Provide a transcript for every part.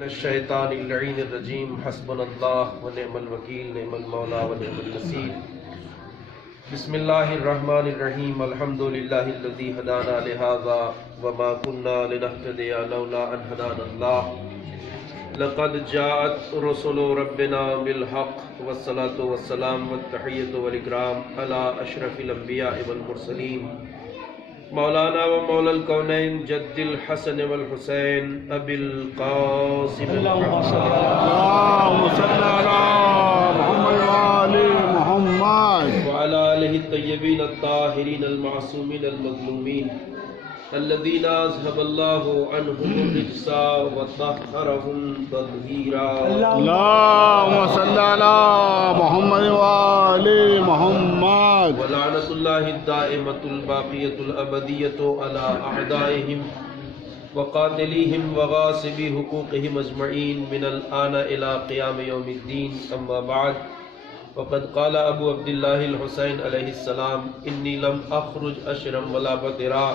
من الشیطان اللعین الرجیم حسبنا اللہ ونعم الوکیل نعم المولا ونعم النصیر بسم اللہ الرحمن الرحیم الحمد للہ الذی ہدانا لہذا وما كنا لنہتدی لولا ان ہدانا اللہ لقد جاءت رسل ربنا بالحق والصلاة والسلام والتحیۃ والاکرام علی اشرف الانبیاء والمرسلین مولانا و مولا الکونین جد الحسن والحسین ابی القاسم اللہم صلی علی محمد وآل محمد وعلى آلہ الطیبین الطاہرین المعصومین المظلومین الذین اذهب اللہ عنہم الرجس وطہرہم تطہیرا اللہم صلی علی محمد وآل محمد ولعنۃ اللہ الدائمۃ الباقیۃ الابدیۃ علی اعدائہم وقاتلیہم وغاصبی حقوقہم اجمعین من الآن الى قیام یوم الدین اما بعد وقد قال ابو عبد اللہ الحسین علیہ السلام انی لم اخرج اشرا ولا بطرا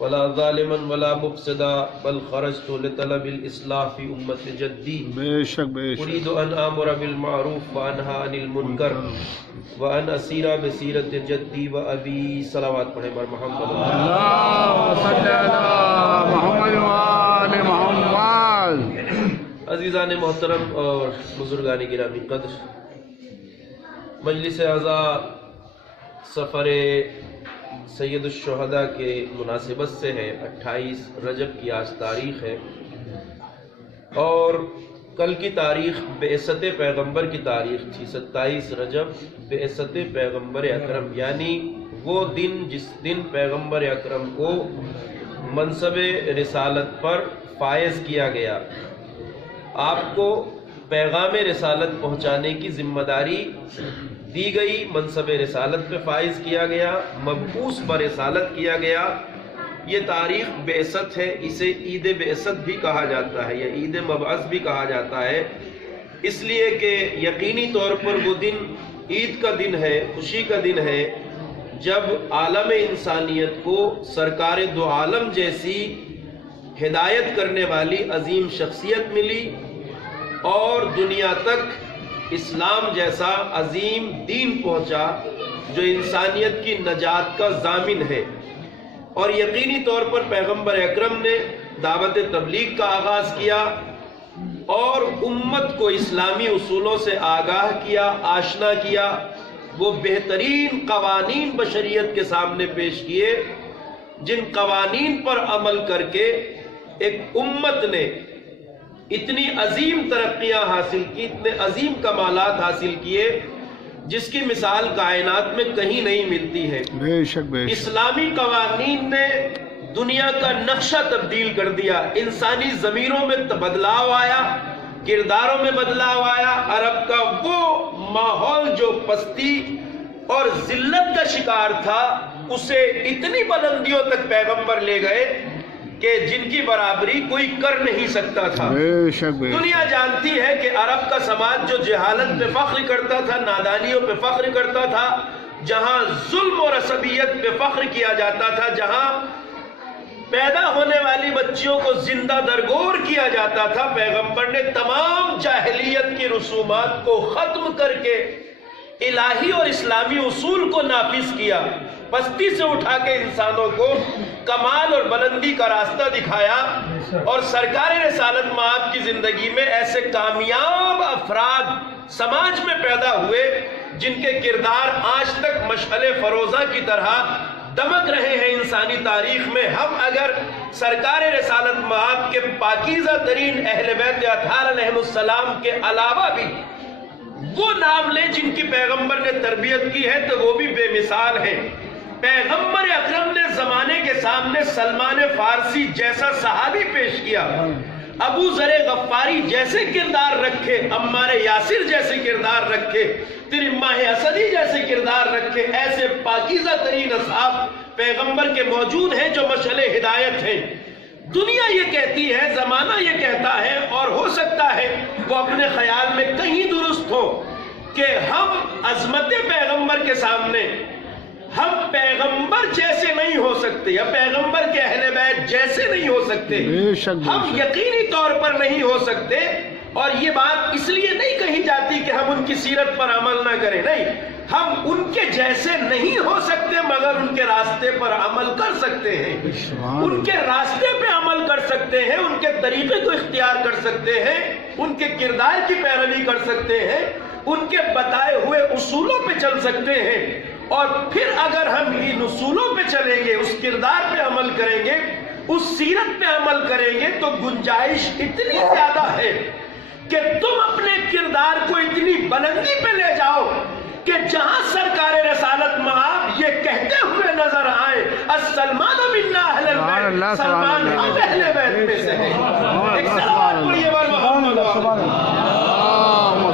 ولا ظالما ولا مفسدا بل خرجت لطلب الاصلاح في امة جدی بے شک اريد ان امر بالمعروف وانهى عن المنکر وان اسیر بسیرت جدی و ابی صلوات پڑھیں بر محمد اللہم صلی علی محمد وآل محمد عزیزان محترم اور بزرگان گرامی قدر، مجلس اعزا سفر سید الشہداء کے مناسبت سے ہے۔ 28 رجب کی آج تاریخ ہے اور کل کی تاریخ بعثت پیغمبر کی تاریخ تھی۔ 27 رجب بعثت پیغمبر اکرم، یعنی وہ دن جس دن پیغمبر اکرم کو منصب رسالت پر فائز کیا گیا۔ آپ کو پیغام رسالت پہنچانے کی ذمہ داری دی گئی، منصب رسالت پہ فائز کیا گیا، مبعوث برسالت کیا گیا۔ یہ تاریخ بعثت ہے، اسے عید بعثت بھی کہا جاتا ہے یا عید مبعث بھی کہا جاتا ہے، اس لیے کہ یقینی طور پر وہ دن عید کا دن ہے، خوشی کا دن ہے، جب عالم انسانیت کو سرکار دو عالم جیسی ہدایت کرنے والی عظیم شخصیت ملی اور دنیا تک اسلام جیسا عظیم دین پہنچا جو انسانیت کی نجات کا ضامن ہے۔ اور یقینی طور پر پیغمبر اکرم نے دعوت تبلیغ کا آغاز کیا اور امت کو اسلامی اصولوں سے آگاہ کیا، آشنا کیا، وہ بہترین قوانین بشریت کے سامنے پیش کیے جن قوانین پر عمل کر کے ایک امت نے اتنی عظیم ترقیاں حاصل کی، اتنے عظیم کمالات حاصل کیے جس کی مثال کائنات میں کہیں نہیں ملتی ہے۔ بے شک اسلامی قوانین نے دنیا کا نقشہ تبدیل کر دیا، انسانی ضمیروں میں بدلاؤ آیا، کرداروں میں بدلاؤ آیا۔ عرب کا وہ ماحول جو پستی اور ذلت کا شکار تھا اسے اتنی بلندیوں تک پیغمبر لے گئے کہ جن کی برابری کوئی کر نہیں سکتا تھا۔ بے شک دنیا جانتی ہے کہ عرب کا سماج جو جہالت پہ فخر کرتا تھا، نادانیوں پہ فخر کرتا تھا، جہاں ظلم اور عصبیت پہ فخر کیا جاتا تھا، جہاں پیدا ہونے والی بچیوں کو زندہ درگور کیا جاتا تھا، پیغمبر نے تمام جاہلیت کی رسومات کو ختم کر کے الہی اور اسلامی اصول کو نافذ کیا، پستی سے اٹھا کے انسانوں کو کمال اور بلندی کا راستہ دکھایا۔ اور سرکار رسالت مآب کی زندگی میں ایسے کامیاب افراد سماج میں پیدا ہوئے جن کے کردار آج تک مشعل فروزہ کی طرح دمک رہے ہیں انسانی تاریخ میں۔ ہم اگر سرکار رسالت مآب کے پاکیزہ ترین اہل بیت اطہار علیہ السلام کے علاوہ بھی وہ نام لیں جن کی پیغمبر نے تربیت کی ہے تو وہ بھی بے مثال ہیں۔ پیغمبر اکرم نے زمانے کے سامنے سلمان فارسی جیسا صحابی پیش کیا، ابو ذر غفاری جیسے کردار رکھے، عمار یاسر جیسے کردار رکھے، ترماہ اسدی جیسے کردار رکھے۔ ایسے پاکیزہ ترین اصحاب پیغمبر کے موجود ہیں جو مشعل ہدایت ہیں۔ دنیا یہ کہتی ہے، زمانہ یہ کہتا ہے، اور ہو سکتا ہے وہ اپنے خیال میں کہیں درست ہو کہ ہم عظمت پیغمبر کے سامنے ہم پیغمبر جیسے نہیں ہو سکتے یا پیغمبر کے اہل بیت جیسے نہیں ہو سکتے، بے شک ہم یقینی طور پر نہیں ہو سکتے. اور یہ بات اس لیے نہیں کہی جاتی کہ ہم ان کی سیرت پر عمل نہ کریں، نہیں، ہم ان کے جیسے نہیں ہو سکتے مگر ان کے راستے پر عمل کر سکتے ہیں، ان کے راستے پہ عمل کر سکتے ہیں، ان کے طریقے کو اختیار کر سکتے ہیں، ان کے کردار کی پیروی کر سکتے ہیں، ان کے بتائے ہوئے اصولوں پہ چل سکتے ہیں. اور پھر اگر ہم ان اصولوں پہ چلیں گے، اس کردار پہ عمل کریں گے، اس سیرت پہ عمل کریں گے، تو گنجائش اتنی زیادہ ہے کہ تم اپنے کردار کو اتنی بلندی پہ لے جاؤ کہ جہاں سرکار رسالت مآب یہ کہتے ہوئے نظر آئے السلمان منا اہل البیت، سلمان ہم اہل بیت میں سے ہیں. ایک سلام پڑھیے محمد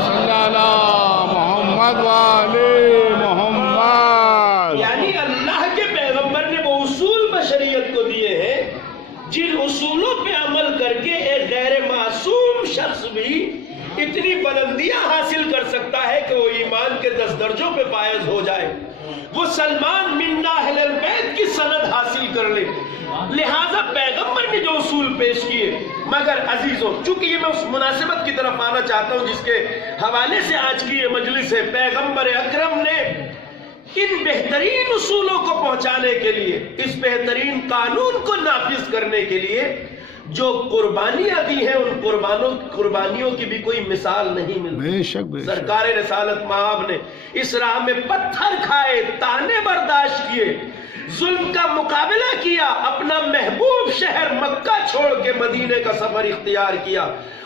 صلی اللہ محمد وآل محمد. یعنی اللہ کے پیغمبر نے وہ اصول بشریت کو دیے ہیں جن اصولوں پہ عمل کر کے ایک غیر معصوم شخص بھی اتنی بلندیاں حاصل کر سکتا ہے کہ وہ ایمان کے 10 درجوں پہ فائز ہو جائے، وہ سلمان منا اہل البیت کی سند حاصل کر لے. لہذا پیغمبر نے جو اصول پیش کیے، مگر عزیزوں چونکہ یہ میں اس مناسبت کی طرف آنا چاہتا ہوں جس کے حوالے سے آج کی یہ مجلس ہے، پیغمبر اکرم نے ان بہترین اصولوں کو پہنچانے کے لیے، اس بہترین قانون کو نافذ کرنے کے لیے جو قربانیاں دی ہیں، ان قربانیوں کی بھی کوئی مثال نہیں ملتی. بے شک بے شک. سرکار رسالت مآب نے اس راہ میں پتھر کھائے، تانے برداشت کیے، ظلم کا مقابلہ کیا، اپنا محبوب شہر مکہ چھوڑ کے مدینے کا سفر اختیار کیا،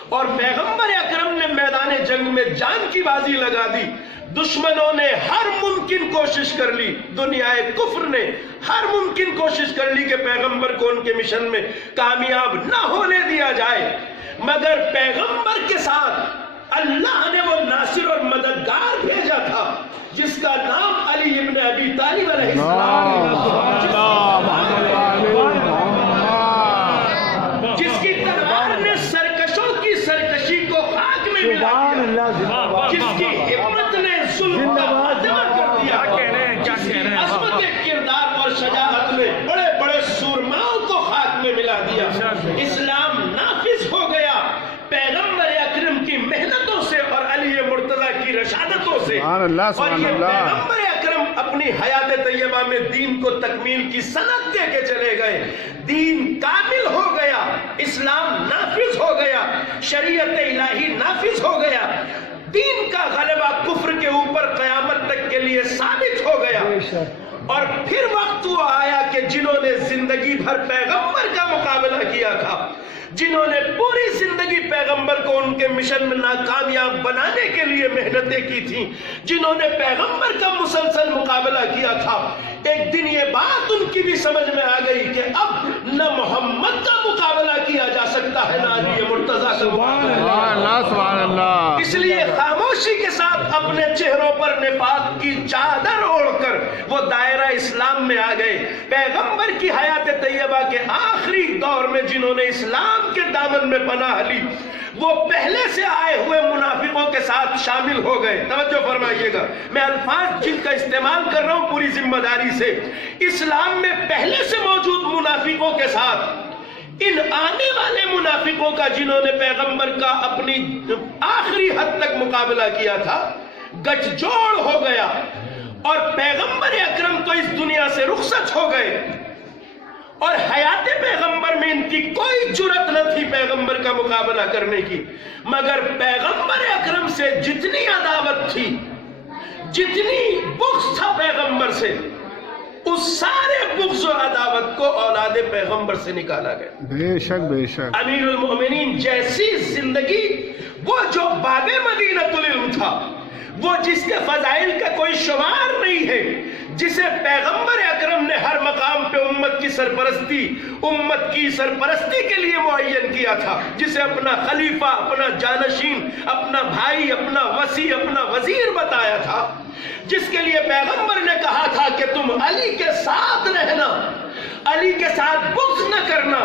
اور پیغمبر اکرم نے میدان جنگ میں جان کی بازی لگا دی. دشمنوں نے ہر ممکن کوشش کر لی، دنیا کفر نے ہر ممکن کوشش کر لی کہ پیغمبر کو ان کے مشن میں کامیاب نہ ہونے دیا جائے، مگر پیغمبر کے ساتھ اللہ نے وہ ناصر اور مددگار بھیجا تھا جس کا نام علی ابن ابی طالب علیہ السلام، جس کی تلوار نے سرکشوں کی سرکشی کو خاک میں ملا دیا، جس کی ہمت نے ظلم کا خاتمہ کر دیا، جس کی عظمت کردار اور شجاعت نے بڑے بڑے سورماؤں کو خاک میں ملا دیا. اسلام نافذ ہو گیا پیغمبر اکرم کی محنتوں سے اور علی مرتضیٰ کی رشادتوں سے. اور یہ پیغمبر اکرم اپنی حیات طیبہ میں دین کو تکمیل کی سند دے کے چلے گئے. دین کامل ہو گیا، اسلام نافذ ہو گیا، شریعت الہی نافذ ہو گیا، دین کا غلبہ کفر کے اوپر قیامت تک کے لیے ثابت ہو گیا. اور پھر وقت وہ آیا کہ جنہوں نے زندگی بھر پیغمبر کا مقابلہ کیا تھا، جنہوں نے پوری زندگی پیغمبر کو ان کے مشن میں ناکامیاب بنانے کے لیے محنتیں کی تھیں، جنہوں نے پیغمبر کا مسلسل مقابلہ کیا تھا، ایک دن یہ بات ان کی بھی سمجھ میں آ گئی کہ اب نہ محمد کا مقابلہ کیا جا سکتا ہے، نہ علی مرتضیٰ کا مقابلہ. اس لیے خاموشی کے ساتھ اپنے چہروں پر نفاق کی چادر اوڑھ کر وہ دائرہ اسلام میں آ گئے. پیغمبر کی حیات طیبہ کے آخری دور میں جنہوں نے اسلام کے دامن میں پناہ لی، وہ پہلے سے آئے ہوئے منافقوں کے ساتھ شامل ہو گئے. توجہ فرمائیے گا، میں الفاظ جن کا استعمال کر رہا ہوں پوری ذمہ داری سے. اسلام میں پہلے سے موجود منافقوں کے ساتھ ان آنے والے منافقوں کا جنہوں نے پیغمبر کا اپنی آخری حد تک مقابلہ کیا تھا گٹھ جوڑ ہو گیا، اور پیغمبر اکرم تو اس دنیا سے رخصت ہو گئے، اور حیات پیغمبر میں ان کی کوئی جرت نہ تھی پیغمبر کا مقابلہ کرنے کی. مگر پیغمبر اکرم سے جتنی عداوت تھی، جتنی بغض تھا پیغمبر سے، اس سارے بغض و عداوت کو اولاد پیغمبر سے نکالا گیا. بے شک بے شک. امیر المؤمنین جیسی زندگی، وہ جو باب مدینۃ العلم تھا، وہ جس کے فضائل کا کوئی شمار نہیں ہے، جسے پیغمبر اکرم نے ہر مقام پہ امت کی سرپرستی کے لیے معین کیا تھا، جسے اپنا خلیفہ، اپنا جانشین، اپنا بھائی، اپنا وصی، اپنا وزیر بتایا تھا، جس کے لیے پیغمبر نے کہا تھا کہ تم علی کے ساتھ رہنا، علی کے ساتھ بغض نہ کرنا،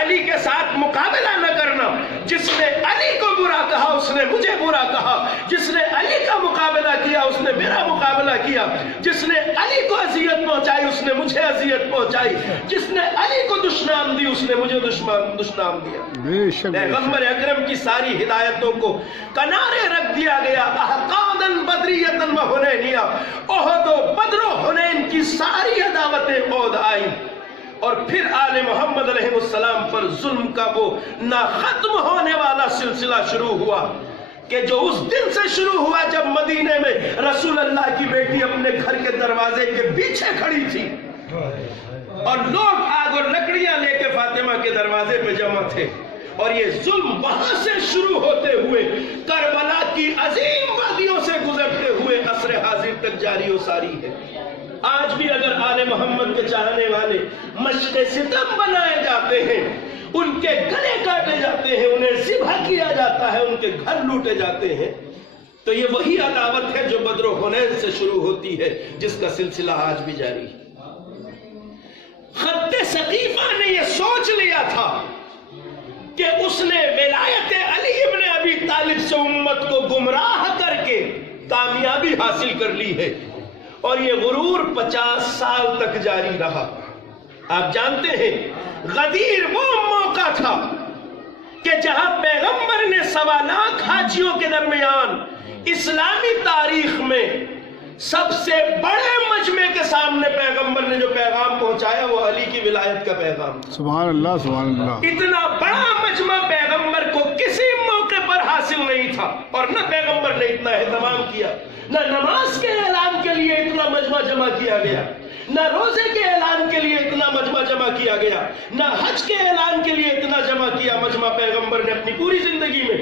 علی کے ساتھ مقابلہ نہ کرنا۔ جس نے علی کو برا کہا اس نے مجھے برا کہا، جس نے علی کا مقابلہ کیا اس نے میرا مقابلہ کیا، جس نے علی کو اذیت پہنچائی اس نے مجھے اذیت پہنچائی، جس نے علی کو دشنام دی اس نے مجھے دشنام دیا۔ پیغمبر اکرم کی ساری ہدایتوں کو کنارے رکھ دیا گیا۔ احقاداً بدریتاً و حنینیہ، احد و بدر و حنین کی ساری عداوتیں عود آئیں، اور پھر آل محمد علیہ السلام پر ظلم کا وہ نہ ختم ہونے والا سلسلہ شروع ہوا کہ جو اس دن سے شروع ہوا جب مدینے میں رسول اللہ کی بیٹی اپنے گھر کے دروازے کے پیچھے کھڑی تھی اور لوگ آگ اور لکڑیاں لے کے فاطمہ کے دروازے پہ جمع تھے، اور یہ ظلم وہاں سے شروع ہوتے ہوئے کربلا کی عظیم وادیوں سے گزرتے ہوئے عصر حاضر تک جاری و ساری ہے۔ آج بھی اگر آل محمد کے چاہنے والے مشق ستم بنائے جاتے ہیں، ان کے گلے کاٹے جاتے ہیں، انہیں ذبح کیا جاتا ہے، ان کے گھر لوٹے جاتے ہیں، تو یہ وہی عداوت ہے جو بدر و حنین سے شروع ہوتی ہے، جس کا سلسلہ آج بھی جاری ہے۔ خط ثقیفہ نے یہ سوچ لیا تھا کہ اس نے ولایت علی ابن ابی طالب سے امت کو گمراہ کر کے کامیابی حاصل کر لی ہے، اور یہ غرور 50 سال تک جاری رہا۔ آپ جانتے ہیں غدیر وہ موقع تھا کہ جہاں پیغمبر نے 1.25 لاکھ حاجیوں کے درمیان اسلامی تاریخ میں سب سے بڑے مجمع کے سامنے پیغمبر نے جو پیغام پہنچایا وہ علی کی ولایت کا پیغام تھا۔ سبحان اللہ سبحان اللہ۔ اتنا بڑا مجمع پیغمبر کو کسی موقع پر حاصل نہیں تھا، اور نہ پیغمبر نے اتنا اہتمام کیا، نہ نماز کے اعلان کے لیے اتنا مجمع جمع کیا گیا، نہ روزے کے اعلان کے لیے اتنا مجمع جمع کیا گیا، نہ حج کے اعلان کے لیے اتنا جمع کیا مجمع پیغمبر نے اپنی پوری زندگی میں۔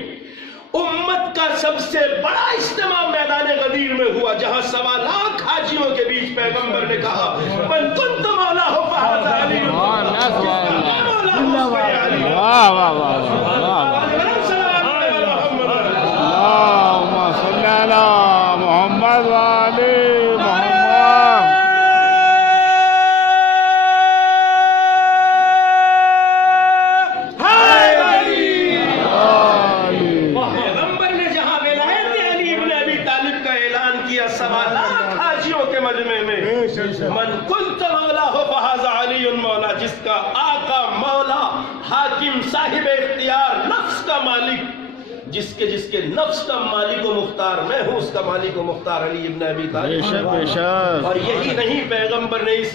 امت کا سب سے بڑا اجتماع میدان غدیر میں ہوا، جہاں 1.25 لاکھ حاجیوں کے بیچ پیغمبر نے کہا من کنت مولا ہو فہذا علی، واہ واہ واہ اللہم صلی علی محمد وآل محمد۔ پیغمبر نے جہاں ولایت علی ابن ابی طالب کا اعلان کیا 1.25 لاکھ حاجیوں کے مجمع میں، من کنت مولا ہو فہذا علی مولا، جس کا آقا مولا حاکم صاحب اختیار نفس کا مالک، جس کے نفس کا مالک و مختار میں ہوں، اس کا مالک و مختار علی ابن ابی طالب۔ بے شک۔ اور یہی نہیں، پیغمبر نے اس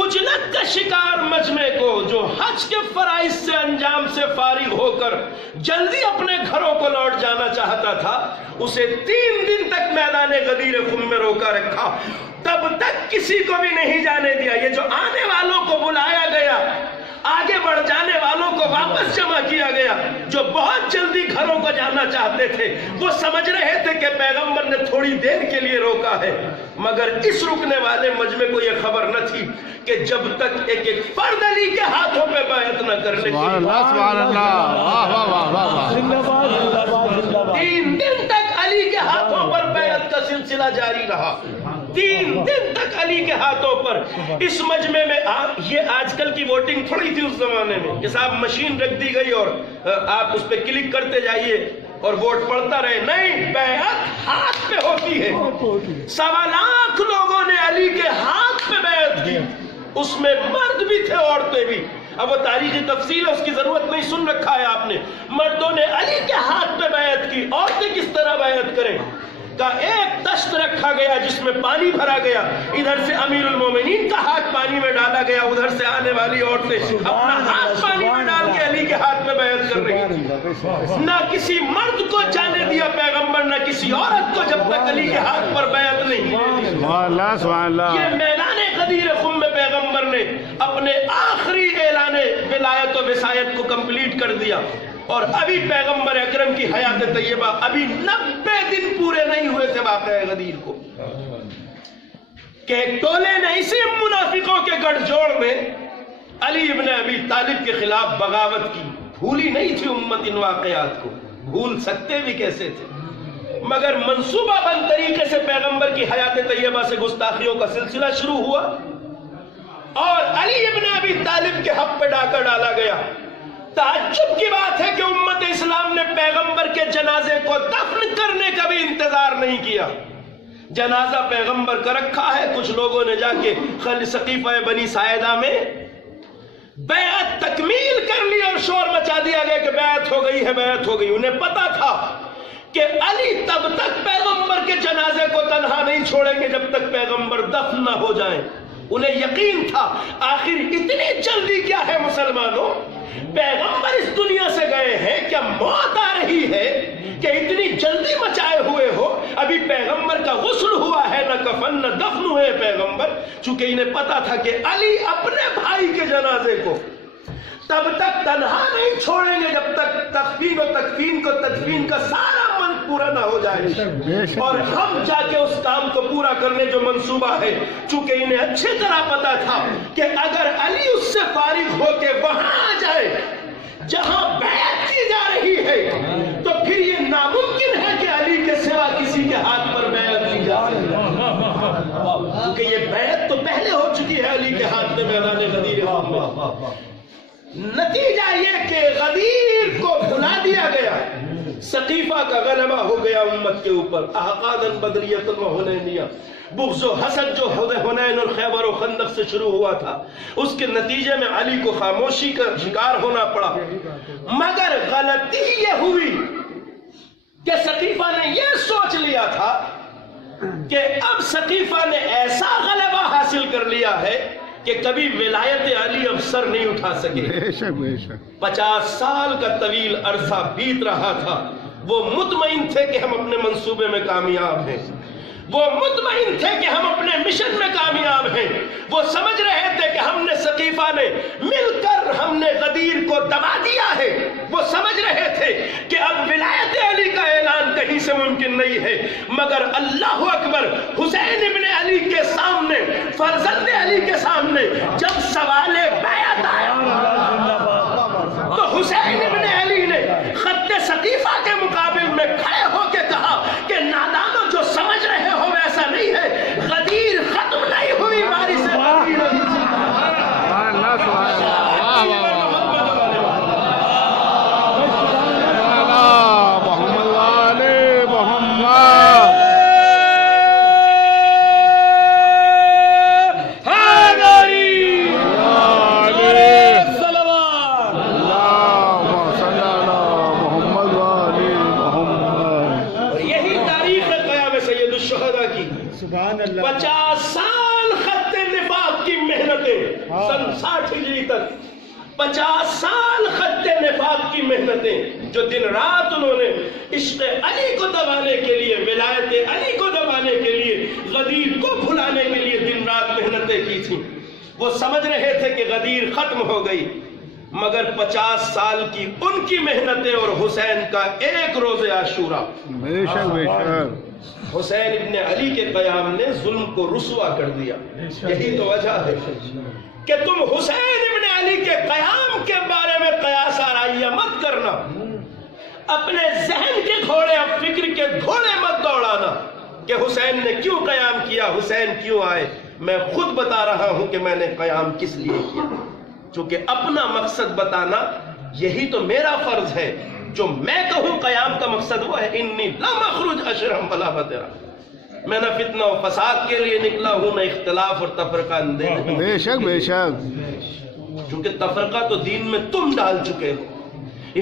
اجلت کا شکار مجمع کو جو حج کے فرائض سے انجام سے فارغ ہو کر جلدی اپنے گھروں کو لوٹ جانا چاہتا تھا، اسے 3 دن تک میدان غدیر خم میں روکا رکھا، تب تک کسی کو بھی نہیں جانے دیا۔ یہ جو آنے والوں کو بلایا گیا، آگے بڑھ جانے والوں کو واپس جمع کیا گیا، جو بہت جلدی گھروں کو جانا چاہتے تھے، وہ سمجھ رہے تھے کہ پیغمبر نے تھوڑی دیر کے لیے روکا ہے، مگر اس رکنے والے مجمع کو یہ خبر نہ تھی کہ جب تک ایک ایک فرد علی کے ہاتھوں پہ بیعت نہ کر لے۔ سبحان اللہ سبحان اللہ، واہ واہ واہ واہ۔ 3 دن تک علی کے ہاتھوں پر بیعت کا سلسلہ جاری رہا، 3 دن تک علی کے ہاتھوں پر۔ اس مجمع میں یہ آج کل کی ووٹنگ تھوڑی تھی اس زمانے میں کہ صاحب مشین رکھ دی گئی اور آپ اس پہ کلک کرتے جائیے اور ووٹ پڑتا رہے، نہیں، بیعت ہاتھ پہ ہوتی ہے۔ 1.25 لاکھ لوگوں نے علی کے ہاتھ پہ بیعت کی، اس میں مرد بھی تھے عورتیں بھی۔ اب وہ تاریخی تفصیل ہے، اس کی ضرورت نہیں، سن رکھا ہے آپ نے۔ مردوں نے علی کے ہاتھ پہ بیعت کی، عورتیں کس طرح بیعت کریں؟ کا ایک دشت رکھا گیا جس میں پانی بھرا گیا، ادھر سے امیر المومنین کا ہاتھ پانی میں ڈالا گیا، ادھر سے آنے والی عورتیں اپنا ہاتھ پانی میں ڈال کے علی کے ہاتھ میں بیعت کر رہی۔ نہ کسی مرد کو جانے دیا پیغمبر، نہ کسی عورت کو، جب تک علی کے ہاتھ پر بیعت نہیں۔ سبحان اللہ سبحان اللہ۔ یہ میدان غدیر خم میں پیغمبر نے اپنے آخری اعلان ولایت و وصایت کو کمپلیٹ کر دیا، اور ابھی پیغمبر اکرم کی حیات طیبہ ابھی 90 دن پورے نہیں ہوئے تھے واقعہ غدیر کو، کہ ایک ٹولے نے اسی منافقوں کے گٹھ جوڑ میں علی ابن ابی طالب کے خلاف بغاوت کی۔ بھولی نہیں تھی امت ان واقعات کو، بھول سکتے بھی کیسے تھے، مگر منصوبہ بند طریقے سے پیغمبر کی حیات طیبہ سے گستاخیوں کا سلسلہ شروع ہوا، اور علی ابن ابی طالب کے حق پہ ڈاکہ ڈالا گیا۔ تعجب کی بات ہے کہ امت اسلام نے پیغمبر کے جنازے کو دفن کرنے کا بھی انتظار نہیں کیا۔ جنازہ پیغمبر کا رکھا ہے، کچھ لوگوں نے جا کے سقیفہ بنی ساعدہ میں بیعت تکمیل کر لی اور شور مچا دیا گیا کہ بیعت ہو گئی ہے، بیعت ہو گئی۔ انہیں پتا تھا کہ علی تب تک پیغمبر کے جنازے کو تنہا نہیں چھوڑیں گے جب تک پیغمبر دفن نہ ہو جائیں۔ انہیں یقین تھا آخر اتنی جلدی کیا ہے مسلمانوں، پیغمبر اس دنیا سے گئے ہیں، کیا موت آ رہی ہے کہ اتنی جلدی مچائے ہوئے ہو؟ ابھی پیغمبر کا غسل ہوا ہے، نہ کفن نہ دفن ہوئے پیغمبر۔ چونکہ انہیں پتا تھا کہ علی اپنے بھائی کے جنازے کو تب تک تنہا نہیں چھوڑیں گے جب تک تکفین و تدفین کا سارا من پورا نہ ہو جائے، اور ہم جا کے اس کام کو پورا کرنے جو منصوبہ ہے۔ چونکہ انہیں اچھی طرح پتا تھا کہ اگر علی اس سے فارغ ہو کے وہاں آ جائے جہاں بیعت کی جا رہی ہے تو پھر یہ ناممکن ہے کہ علی کے سوا کسی کے ہاتھ پر بیعت کی جائے، کیونکہ یہ بیعت تو پہلے ہو چکی ہے علی کے ہاتھ میں میدان غدیر میں۔ نتیجہ یہ کہ غدیر کو بھلا دیا گیا، سقیفہ کا غلبہ ہو گیا امت کے اوپر۔ احقاداً بدریۃ و حنینیہ، بغض و حسد جو حنین اور خیبر و خندق سے شروع ہوا تھا، اس کے نتیجے میں علی کو خاموشی کا شکار ہونا پڑا۔ مگر غلطی یہ ہوئی کہ سقیفہ نے یہ سوچ لیا تھا کہ اب سقیفہ نے ایسا غلبہ حاصل کر لیا ہے کہ کبھی ولایت علی اب سر نہیں اٹھا سکے۔ 50 سال کا طویل عرصہ بیت رہا تھا، وہ مطمئن تھے کہ ہم اپنے منصوبے میں کامیاب ہیں، وہ مطمئن تھے کہ ہم اپنے مشن میں کامیاب ہیں، وہ سمجھ رہے تھے کہ ہم نے سقیفہ نے مل کر ہم نے غدیر کو دبا دیا ہے، وہ سمجھ رہے تھے کہ اب ولایت علی کا اعلان کہیں سے ممکن نہیں ہے۔ مگر اللہ اکبر، حسین ابن علی کے سامنے، فرزند علی کے سامنے جب سوال بیعت آیا تو حسین ابن علی نے خط سقیفہ کے مقابل میں کھڑے ہو کے کہا کہ نادانوں، جو سمجھ رہے ہو ویسا نہیں ہے، غدیر ختم نہیں ہوئی، بارش غدیر ابھی سبحان اللہ۔ 50 سال خط نفاق کی محنتیں، سن 60 ہجری تک 50 سال خط نفاق کی محنتیں، جو دن رات انہوں نے عشق علی کو دبانے کے لیے، ولایت علی کو دبانے کے لیے، غدیر کو بھلانے کے لیے دن رات محنتیں کی تھیں۔ وہ سمجھ رہے تھے کہ غدیر ختم ہو گئی، مگر 50 سال کی ان کی محنتیں اور حسین کا ایک روز عاشورہ، بے شک بے شک، حسین ابن علی کے قیام نے ظلم کو رسوا کر دیا۔ یہی تو وجہ ہے کہ تم حسین ابن علی کے قیام کے بارے میں قیاس آرائیہ مت کرنا، اپنے ذہن کے گھوڑے، اب فکر کے گھوڑے مت دوڑانا کہ حسین نے کیوں قیام کیا، حسین کیوں آئے۔ میں خود بتا رہا ہوں کہ میں نے قیام کس لیے کیا، چونکہ اپنا مقصد بتانا یہی تو میرا فرض ہے۔ جو میں کہوں قیام کا مقصد وہ ہے، انی لم اخرج اشرم ولا بطرا، میں نہ فتنہ و فساد کے لیے نکلا ہوں، نہ اختلاف اور تفرقہ اندیش۔ بے شک بے شک، چونکہ تفرقہ تو دین میں تم ڈال چکے ہو،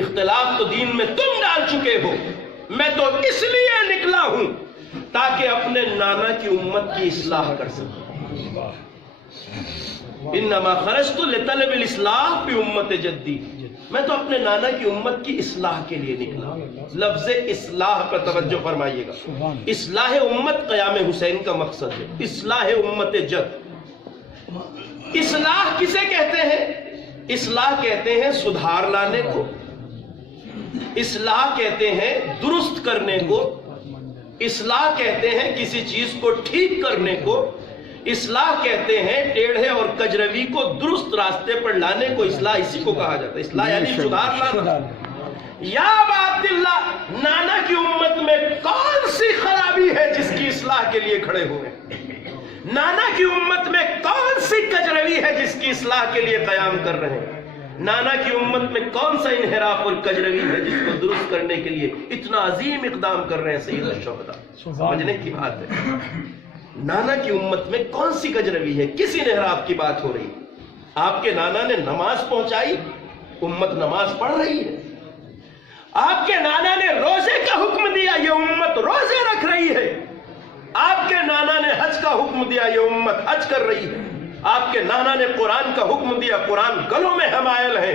اختلاف تو دین میں تم ڈال چکے ہو، میں تو اس لیے نکلا ہوں تاکہ اپنے نانا کی امت کی اصلاح کر سکوں۔ انما خرجت لطلب الاصلاح فی امت جدی، میں تو اپنے نانا کی امت کی اصلاح کے لیے نکلا۔ لفظ اصلاح پر توجہ فرمائیے گا، اصلاح امت قیام حسین کا مقصد ہے، اصلاح امت جد۔ اصلاح کسے کہتے ہیں؟ اصلاح کہتے ہیں سدھار لانے کو، اصلاح کہتے ہیں درست کرنے کو، اصلاح کہتے ہیں کسی چیز کو ٹھیک کرنے کو، اصلاح کہتے ہیں ٹیڑھے اور کجروی کو درست راستے پر لانے کو۔ اصلاح اسی کو کہا جاتا ہے، اصلاح یعنی سدھار لانا۔ یا عبداللہ، نانا کی امت میں کون سی خرابی ہے جس کی اصلاح کے لیے کھڑے ہوئے؟ نانا کی امت میں کون سی کجروی ہے کی اصلاح کے لیے قیام کر رہے ہیں. نانا کی امت میں کون سا انحراف اور کجروی ہے جس کو درست کرنے کے لیے اتنا عظیم اقدام کر رہے ہیں سید الشہداء؟ سمجھنے کی بات ہے. نانا کی امت میں کون سی کجروی ہے، کس انحراف کی بات ہو رہی ہے؟ آپ کے نانا نے نماز پہنچائی، امت نماز پڑھ رہی ہے. آپ کے نانا نے روزے کا حکم دیا، یہ امت روزے رکھ رہی ہے. آپ کے نانا نے حج کا حکم دیا، یہ امت حج کر رہی ہے. آپ کے نانا نے قرآن کا حکم دیا، قرآن گلوں میں حمائل ہے.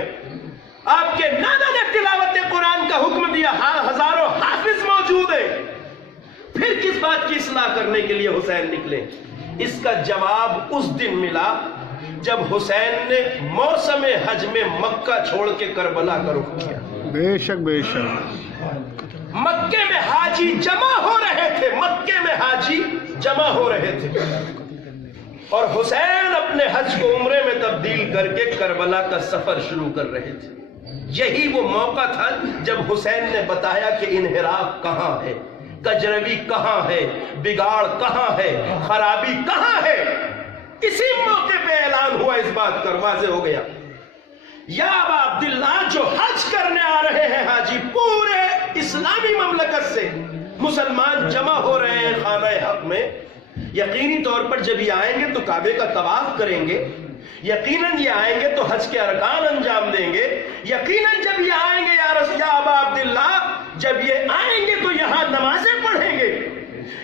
آپ کے نانا نے تلاوت قرآن کا حکم دیا، ہزاروں حافظ موجود ہیں. پھر کس بات کی اصلاح کرنے کے لیے حسین نکلے؟ اس کا جواب اس دن ملا جب حسین نے موسم حج میں مکہ چھوڑ کے کربلا کا رخ کیا. بے شک بے شک. مکے میں حاجی جمع ہو رہے تھے، مکے میں حاجی جمع ہو رہے تھے، اور حسین اپنے حج کو عمرے میں تبدیل کر کے کربلا کا سفر شروع کر رہے تھے. یہی وہ موقع تھا جب حسین نے بتایا کہ انحراف کہاں ہے، کجروی کہاں ہے، بگاڑ کہاں ہے، خرابی کہاں ہے. اسی موقع پہ اعلان ہوا اس بات کا، واضح ہو گیا. یا ابا عبداللہ، جو حج کرنے آ رہے ہیں حاجی پورے اسلامی مملکت سے مسلمان جمع ہو رہے ہیں خانہ حق میں، یقینی طور پر جب یہ آئیں گے تو کعبے کا طواف کریں گے، یقیناً یہ آئیں گے تو حج کے ارکان انجام دیں گے، یقیناً جب یہ آئیں گے یا ابا عبداللہ، جب یہ آئیں گے تو یہاں نمازیں پڑھیں گے،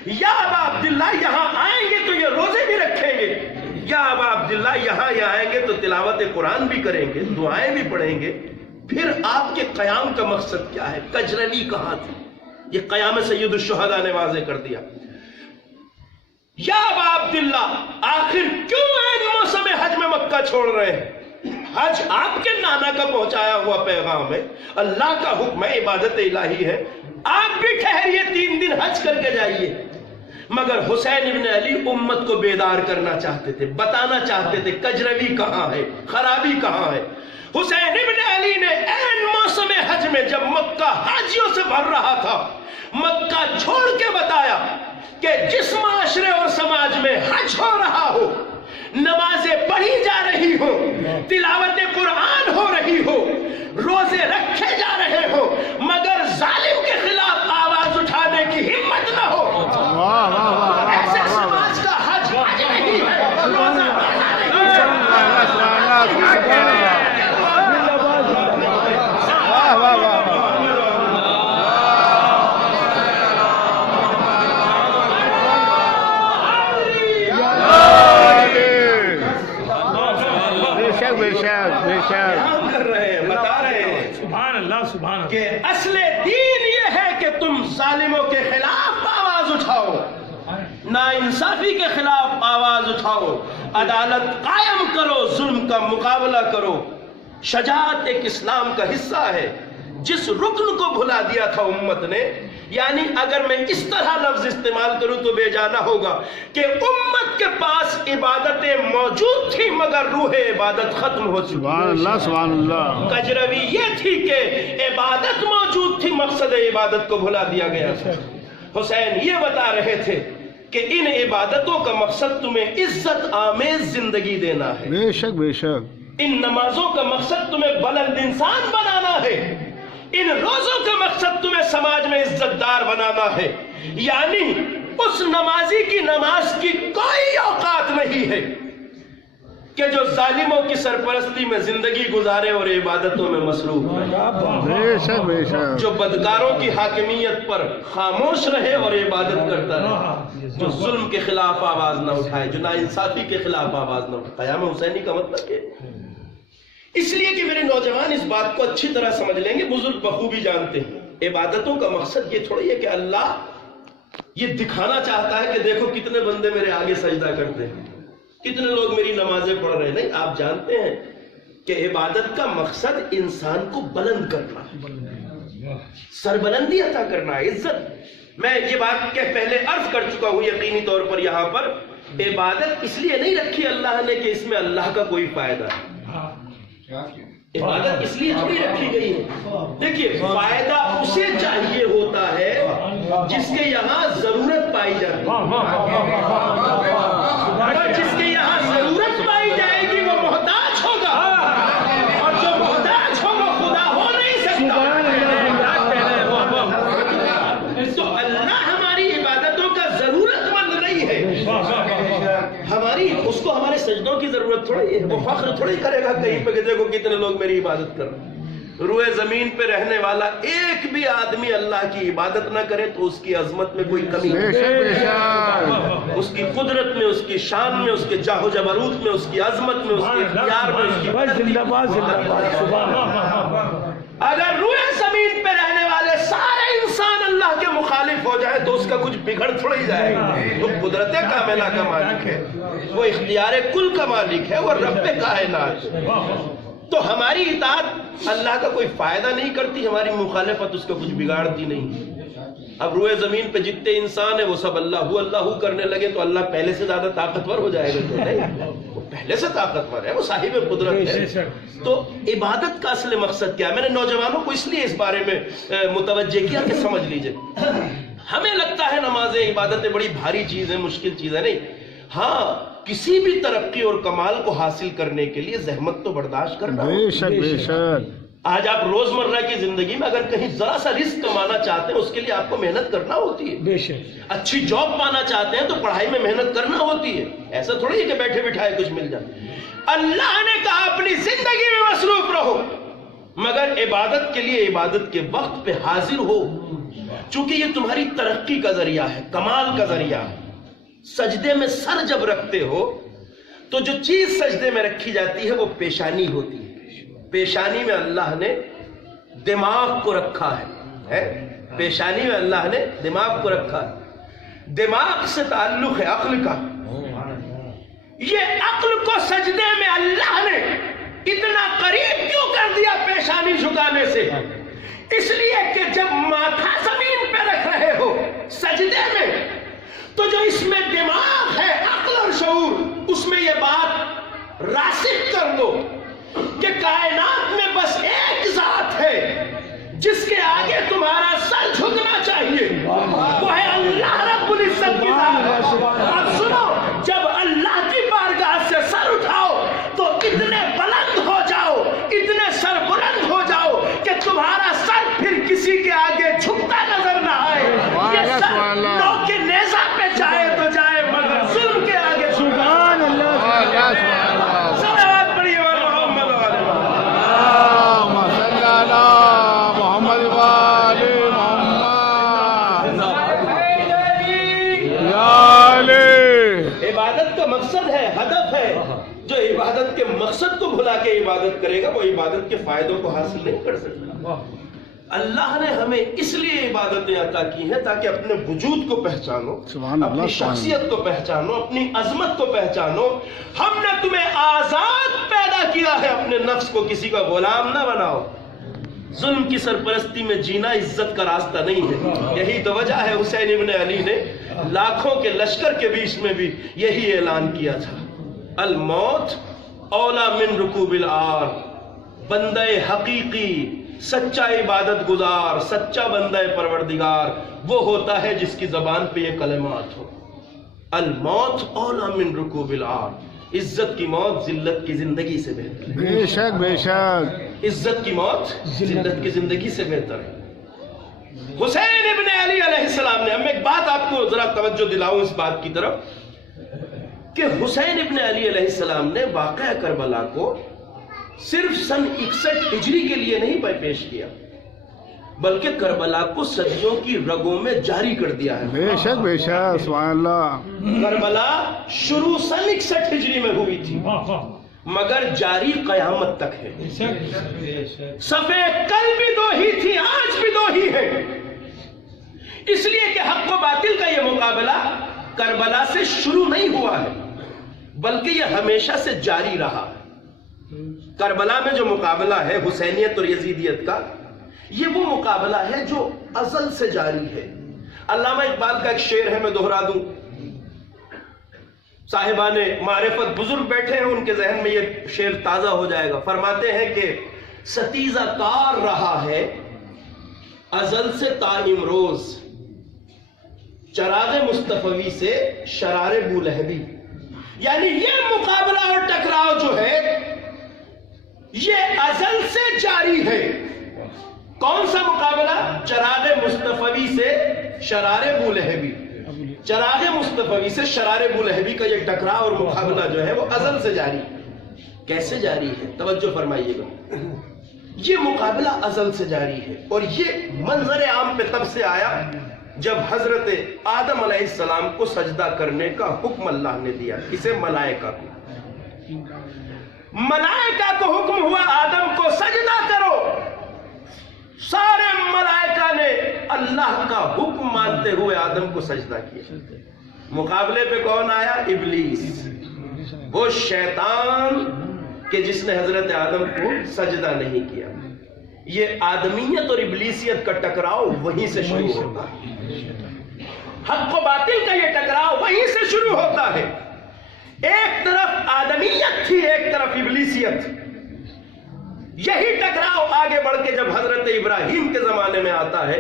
یا ابا عبداللہ یہاں آئیں گے تو یہ روزے بھی رکھیں گے، یا ابا عبداللہ یہاں یہ آئیں گے تو تلاوت قرآن بھی کریں گے، دعائیں بھی پڑھیں گے. پھر آپ کے قیام کا مقصد کیا ہے؟ کجروی کہاں تھی؟ یہ قیام سید الشہداء نے واضح کر دیا. یا ابا عبداللہ، آخر کیوں این موسم حج میں مکہ چھوڑ رہے ہیں؟ حج آپ کے نانا کا پہنچایا ہوا پیغام ہے، اللہ کا حکم ہے، عبادت الہی ہے. آپ بھی ٹھہریے 3 دن حج کر کے جائیے. مگر حسین ابن علی امت کو بیدار کرنا چاہتے تھے، بتانا چاہتے تھے کجروی کہاں ہے، خرابی کہاں ہے. حسین ابن علی نے این موسم حج میں جب مکہ حاجیوں سے بھر رہا تھا، مکہ چھوڑ کے بتایا کہ جس معاشرے اور سماج میں حج ہو رہا ہو، نمازیں پڑھی جا رہی ہو، تلاوت قرآن ہو رہی ہو، روزے رکھے جا رہے ہو، مگر ظالم کے خلاف آواز اٹھانے کی ہمت نہ ہو، ایسے سماج کا حج حج نہیں ہے، روزہ کر رہے ہیں، بتا رہے ہیں سبحان اللہ سبحان اللہ کہ اصل دین یہ ہے کہ تم ظالموں کے خلاف آواز اٹھاؤ، ناانصافی کے خلاف آواز اٹھاؤ، عدالت قائم کرو، ظلم کا مقابلہ کرو. شجاعت ایک اسلام کا حصہ ہے. جس رکن کو بھلا دیا تھا امت نے، یعنی اگر میں اس طرح لفظ استعمال کروں تو بے جانا ہوگا کہ امت کے پاس عبادتیں موجود تھی مگر روح عبادت ختم ہو چکی. سبحان اللہ سبحان اللہ. کجروی یہ تھی کہ عبادت موجود تھی، مقصد عبادت کو بھلا دیا گیا تھا. حسین یہ بتا رہے تھے کہ ان عبادتوں کا مقصد تمہیں عزت آمیز زندگی دینا ہے، بے شک بے شک. ان نمازوں کا مقصد تمہیں بلند انسان بنانا ہے، ان روزوں کا مقصد تمہیں سماج میں عزت دار بنانا ہے. یعنی اس نمازی کی نماز کی کوئی اوقات نہیں ہے کہ جو ظالموں کی سرپرستی میں زندگی گزارے اور عبادتوں میں مصروف رہے، بے شک بے شک. جو بدکاروں کی حاکمیت پر خاموش رہے اور عبادت کرتا رہے، جو ظلم کے خلاف آواز نہ اٹھائے، جو ناانصافی کے خلاف آواز نہ اٹھائے. قیام حسینی کا مطلب ہے اس لیے کہ میرے نوجوان اس بات کو اچھی طرح سمجھ لیں گے، بزرگ بخوبی جانتے ہیں عبادتوں کا مقصد یہ تھوڑی ہے کہ اللہ یہ دکھانا چاہتا ہے کہ دیکھو کتنے بندے میرے آگے سجدہ کرتے ہیں، کتنے لوگ میری نمازیں پڑھ رہے ہیں. نہیں، آپ جانتے ہیں کہ عبادت کا مقصد انسان کو بلند کرنا ہے، سربلندی عطا کرنا ہے، عزت. میں یہ بات کہ پہلے عرض کر چکا ہوں یقینی طور پر یہاں پر، عبادت اس لیے نہیں رکھی اللہ نے کہ اس میں اللہ کا کوئی فائدہ ہے. عبادت اس لیے تھوڑی رکھی گئی ہے. دیکھیے، فائدہ اسے چاہیے ہوتا ہے جس کے یہاں ضرورت پائی جاتی ہے. جس کے یہاں ضرورت پائی جائے گی وہ محتاج سجدوں کی ضرورت تھوڑی ہے، وہ فخر تھوڑی کرے گا کہیں پہ کہ دیکھو کتنے لوگ میری عبادت کر رہے ہیں۔ روئے زمین پہ رہنے والا ایک بھی آدمی اللہ کی عبادت نہ کرے تو اس کی عظمت میں کوئی کمی نہیں، اس کی قدرت میں، اس کی شان میں، اس کے جاہ و جبروت میں، اس کی عظمت میں، اس کے اختیار میں، اس کی اگر روئے زمین پہ رہنے والے سارے انسان اللہ کے مخالف ہو جائے تو اس کا کچھ بگڑ تھوڑا ہی جائے گا۔ وہ قدرت کاملہ کا مالک ہے، وہ اختیار کل کا مالک ہے، وہ رب کائنات۔ تو ہماری اطاعت اللہ کا کوئی فائدہ نہیں کرتی، ہماری مخالفت اس کا کچھ بگاڑتی نہیں۔ اب روئے زمین پہ جتنے انسان ہیں وہ سب اللہ اللہ کرنے لگے تو اللہ پہلے سے زیادہ طاقتور ہو جائے گا؟ تو نہیں، وہ پہلے سے طاقتور ہے، وہ صاحب قدرت ہے۔ تو عبادت کا اصل مقصد کیا ہے؟ میں نے نوجوانوں کو اس لیے اس بارے میں متوجہ کیا کہ سمجھ لیجئے۔ ہمیں لگتا ہے نمازیں عبادتیں بڑی بھاری چیز ہے، مشکل چیز ہے، نہیں۔ ہاں، کسی بھی ترقی اور کمال کو حاصل کرنے کے لیے زحمت تو برداشت کرنا ہوگا۔ بے شک بے شک۔ آج آپ روزمرہ کی زندگی میں اگر کہیں ذرا سا رزق کمانا چاہتے ہیں اس کے لیے آپ کو محنت کرنا ہوتی ہے۔ بے شک۔ اچھی جاب پانا چاہتے ہیں تو پڑھائی میں محنت کرنا ہوتی ہے، ایسا تھوڑی ہے کہ بیٹھے بٹھائے کچھ مل جائے۔ اللہ نے کہا اپنی زندگی میں مصروف رہو، مگر عبادت کے لیے عبادت کے وقت پہ حاضر ہو، چونکہ یہ تمہاری ترقی کا ذریعہ ہے، کمال کا ذریعہ ہے۔ سجدے میں سر جب رکھتے ہو تو جو چیز سجدے میں رکھی جاتی ہے وہ پیشانی ہوتی ہے۔ پیشانی میں اللہ نے دماغ کو رکھا ہے، پیشانی میں اللہ نے دماغ کو رکھا ہے۔ دماغ سے تعلق ہے عقل کا، یہ عقل کو سجدے میں اللہ نے اتنا قریب کیوں کر دیا پیشانی جھکانے سے؟ اس لیے کہ جب ماتھا زمین پہ رکھ رہے ہو سجدے میں تو جو اس میں دماغ ہے، عقل اور شعور، اس میں یہ بات راسخ کر دو کہ کائنات میں بس ایک ذات ہے جس کے آگے تمہارا سر جھکنا چاہیے، وہ ہے اللہ رب العزت کی ذات۔ اب سنو، جب اللہ کی بارگاہ سے سر اٹھاؤ تو اتنے بلند ہو جاؤ، اتنے سر بلند ہو جاؤ کہ تمہارا سر پھر کسی کے آگے جھکتا نظر نہ آئے۔ یہ سر لوگ کے نیزہ پہ جائے تو جائے مگر ظلم کے آگے سبحان اللہ۔ صلوات پڑھیے محمد علیہ محمد والے محمد یا علی۔ عبادت کا مقصد ہے، ہدف ہے۔ جو عبادت کے مقصد کو بھلا کے عبادت کرے گا وہ عبادت کے فائدوں کو حاصل نہیں کر سکتا۔ اللہ نے ہمیں اس لیے عبادتیں عطا کی ہیں تاکہ اپنے وجود کو پہچانو، سبحان اللہ، اپنی شخصیت کو پہچانو، اپنی عظمت کو پہچانو۔ ہم نے تمہیں آزاد پیدا کیا ہے، اپنے نفس کو کسی کا غلام نہ بناؤ۔ ظلم کی سرپرستی میں جینا عزت کا راستہ نہیں ہے۔ یہی تو وجہ ہے حسین ابن علی نے لاکھوں کے لشکر کے بیچ میں بھی یہی اعلان کیا تھا، الموت اولا من رکوب العار۔ بندہ حقیقی، سچا عبادت گزار، سچا بندہ پروردگار وہ ہوتا ہے جس کی زبان پہ یہ کلمات ہو، الموت اولا من رکوب العار۔ عزت کی موت ذلت کی زندگی سے بہتر ہے، بے شک بے شک۔ عزت کی موت ذلت کی زندگی سے بہتر ہے۔ حسین ابن علی علیہ السلام نے، میں ایک بات آپ کو ذرا توجہ دلاؤں اس بات کی طرف کہ حسین ابن علی علیہ السلام نے واقعہ کربلا کو صرف سن 61 ہجری کے لیے نہیں پیش کیا، بلکہ کربلا کو صدیوں کی رگوں میں جاری کر دیا ہے۔ بے شک بے شک، سبحان اللہ۔ کربلا شروع سن 61 ہجری میں ہوئی تھی مگر جاری قیامت تک ہے۔ صفحے کل بھی دو ہی تھی، آج بھی دو ہی ہے، اس لیے کہ حق و باطل کا یہ مقابلہ کربلا سے شروع نہیں ہوا ہے بلکہ یہ ہمیشہ سے جاری رہا ہے۔ کربلا میں جو مقابلہ ہے حسینیت اور یزیدیت کا، یہ وہ مقابلہ ہے جو ازل سے جاری ہے۔ علامہ اقبال کا ایک شعر ہے، میں دہرا دوں، صاحبان معرفت بزرگ بیٹھے ہیں ان کے ذہن میں یہ شعر تازہ ہو جائے گا۔ فرماتے ہیں کہ ستیزہ کار رہا ہے ازل سے تا امروز، چراغ مصطفی سے شرار بولہبی۔ یعنی یہ مقابلہ اور ٹکراؤ جو ہے یہ ازل سے جاری ہے۔ کون سا مقابلہ؟ چراغ مصطفی سے شرار بولہبی۔ چراغ مصطفی سے شرار ابولہبی کا یہ ٹکراؤ اور مقابلہ جو ہے وہ ازل سے جاری ہے۔ کیسے جاری ہے؟ توجہ فرمائیے گا، یہ مقابلہ ازل سے جاری ہے، اور یہ منظر عام پہ تب سے آیا جب حضرت آدم علیہ السلام کو سجدہ کرنے کا حکم اللہ نے دیا، اسے ملائکہ کو۔ ملائکہ کو حکم ہوا آدم کو سجدہ کرو، سارے ملائکہ نے اللہ کا حکم مانتے ہوئے آدم کو سجدہ کیا۔ مقابلے پہ کون آیا؟ ابلیس، وہ شیطان کہ جس نے حضرت آدم کو سجدہ نہیں کیا۔ یہ آدمیت اور ابلیسیت کا ٹکراؤ وہیں سے شروع ہوتا ہے، حق و باطل کا یہ ٹکراؤ وہیں سے شروع ہوتا ہے۔ ایک طرف آدمیت تھی، ایک طرف ابلیسیت۔ یہی ٹکراؤ آگے بڑھ کے جب حضرت ابراہیم کے زمانے میں آتا ہے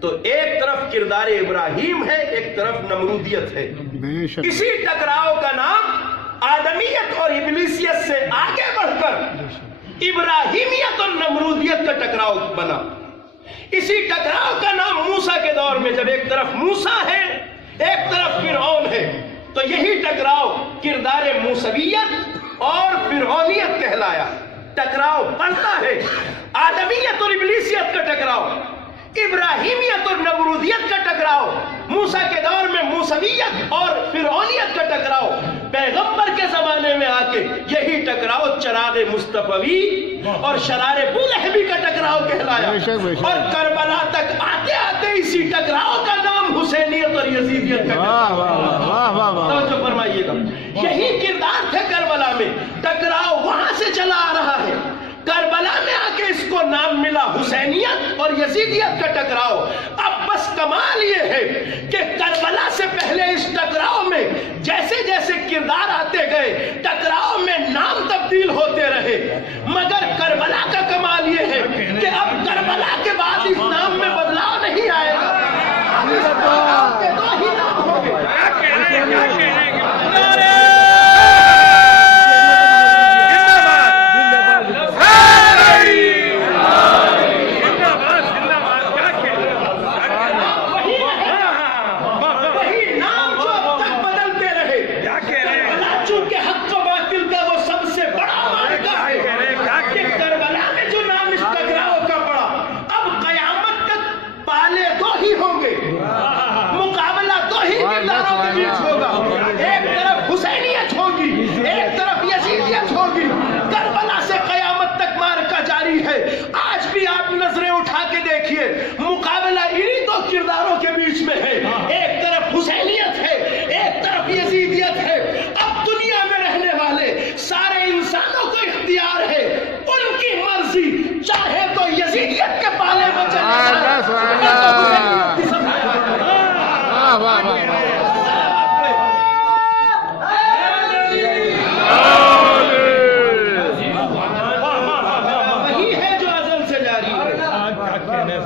تو ایک طرف کردار ابراہیم ہے، ایک طرف نمرودیت ہے۔ اسی ٹکراؤ کا نام آدمیت اور ابلیسیت سے آگے بڑھ کر ابراہیمیت اور نمرودیت کا ٹکراؤ بنا۔ اسی ٹکراؤ کا نام موسیٰ کے دور میں جب ایک طرف موسیٰ ہے ایک طرف فرعون ہے تو یہی ٹکراؤ کردار موسویت اور فرعونیت کہلایا۔ ٹکراؤ بڑھتا ہے، آدمیت اور ابلیسیت کا ٹکراؤ، ابراہیمیت اور نمرودیت کا ٹکراؤ، موسیٰ کے دور میں موسویت اور فرعونیت کا ٹکراؤ، پیغمبر کے زمانے میں آ کے یہی ٹکراؤ چراغ مصطفی اور شرار ابولہبی کا ٹکراؤ کہلایا۔ اور کربلا تک آتے آتے اسی ٹکراؤ کا نام حسینیت اور یزیدیت کا ٹکراؤ۔ توجہ فرمائیے گا، یہی کردار تھے کربلا میں، ٹکراؤ وہاں سے چلا آ رہا ہے۔ کربلا میں آ کے اس کو نام ملا حسینیت اور یزیدیت کا ٹکراؤ۔ اب بس کمال یہ ہے کہ کربلا سے پہلے اس ٹکراؤ میں جیسے جیسے کردار آتے گئے ٹکراؤ میں نام تبدیل ہوتے رہے، مگر کربلا کا کمال یہ ہے کہ اب کربلا کے بعد اس نام میں بدلاؤ نہیں آئے گا، اب اس ٹکراؤ کے دو ہی نام ہوں گے۔ ایک طرف حسینیت ہوگی، ایک طرف یزیدیت ہوگی۔ کربلا سے قیامت تک معرکہ جاری ہے۔ آج بھی آپ نظریں اٹھا کے دیکھیے، مقابلہ انہی دو کرداروں کے بیچ میں ہے، ایک طرف حسینیت ہے، ایک طرف یزیدیت ہے۔ اب دنیا میں رہنے والے سارے انسانوں کو اختیار ہے، ان کی مرضی، چاہے تو یزیدیت کے پالے میں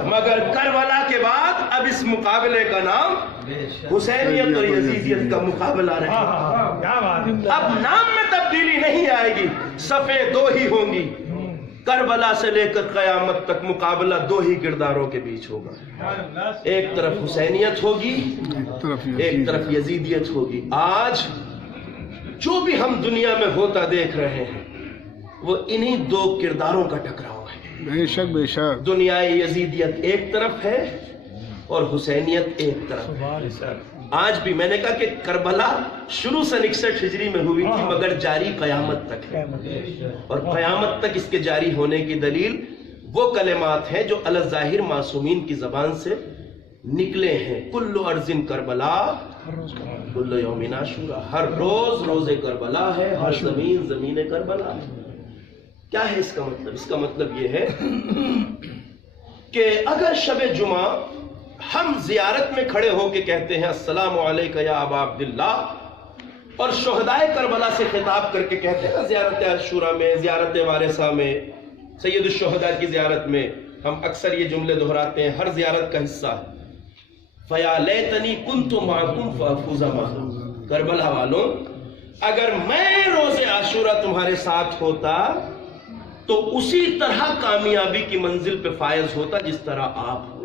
مگر کربلا کے بعد اب اس مقابلے کا نام حسینیت اور یزیدیت کا مقابلہ رہے گا۔ اب نام میں تبدیلی نہیں آئے گی، صفیں دو ہی ہوں گی۔ کربلا سے لے کر قیامت تک مقابلہ دو ہی کرداروں کے بیچ ہوگا، ایک طرف حسینیت ہوگی، ایک طرف یزیدیت ہوگی۔ آج جو بھی ہم دنیا میں ہوتا دیکھ رہے ہیں وہ انہی دو کرداروں کا ٹکراؤ ہے۔ بے شک بے شک، دنیا یزیدیت ایک طرف ہے اور حسینیت ایک طرف۔ آج بھی میں نے کہا کہ کربلا شروع سے 61 ہجری میں ہوئی تھی مگر جاری قیامت تک ہے، اور قیامت تک اس کے جاری ہونے کی دلیل وہ کلمات ہیں جو الظاہر معصومین کی زبان سے نکلے ہیں۔ کل ارض کربلا کل یوم عاشورا، ہر روز روز کربلا ہے، ہر زمین زمین کربلا ہے۔ کیا ہے اس کا مطلب؟ اس کا مطلب یہ ہے کہ اگر شب جمعہ ہم زیارت میں کھڑے ہو کے کہتے ہیں السلام علیکہ یا ابا عبداللہ، اور شہدائے کربلا سے خطاب کر کے کہتے ہیں زیارت عاشورا میں، زیارت وارثہ میں، سید الشہداء کی زیارت میں ہم اکثر یہ جملے دہراتے ہیں، ہر زیارت کا حصہ ہے۔ فَيَا لَيْتَنِي كُنْتُ مَعَكُمْ فَأَفُوزَ مَعَكُمْ، کربلا والوں اگر میں روز عاشورا تمہارے ساتھ ہوتا تو اسی طرح کامیابی کی منزل پہ فائز ہوتا جس طرح آپ ہوئے۔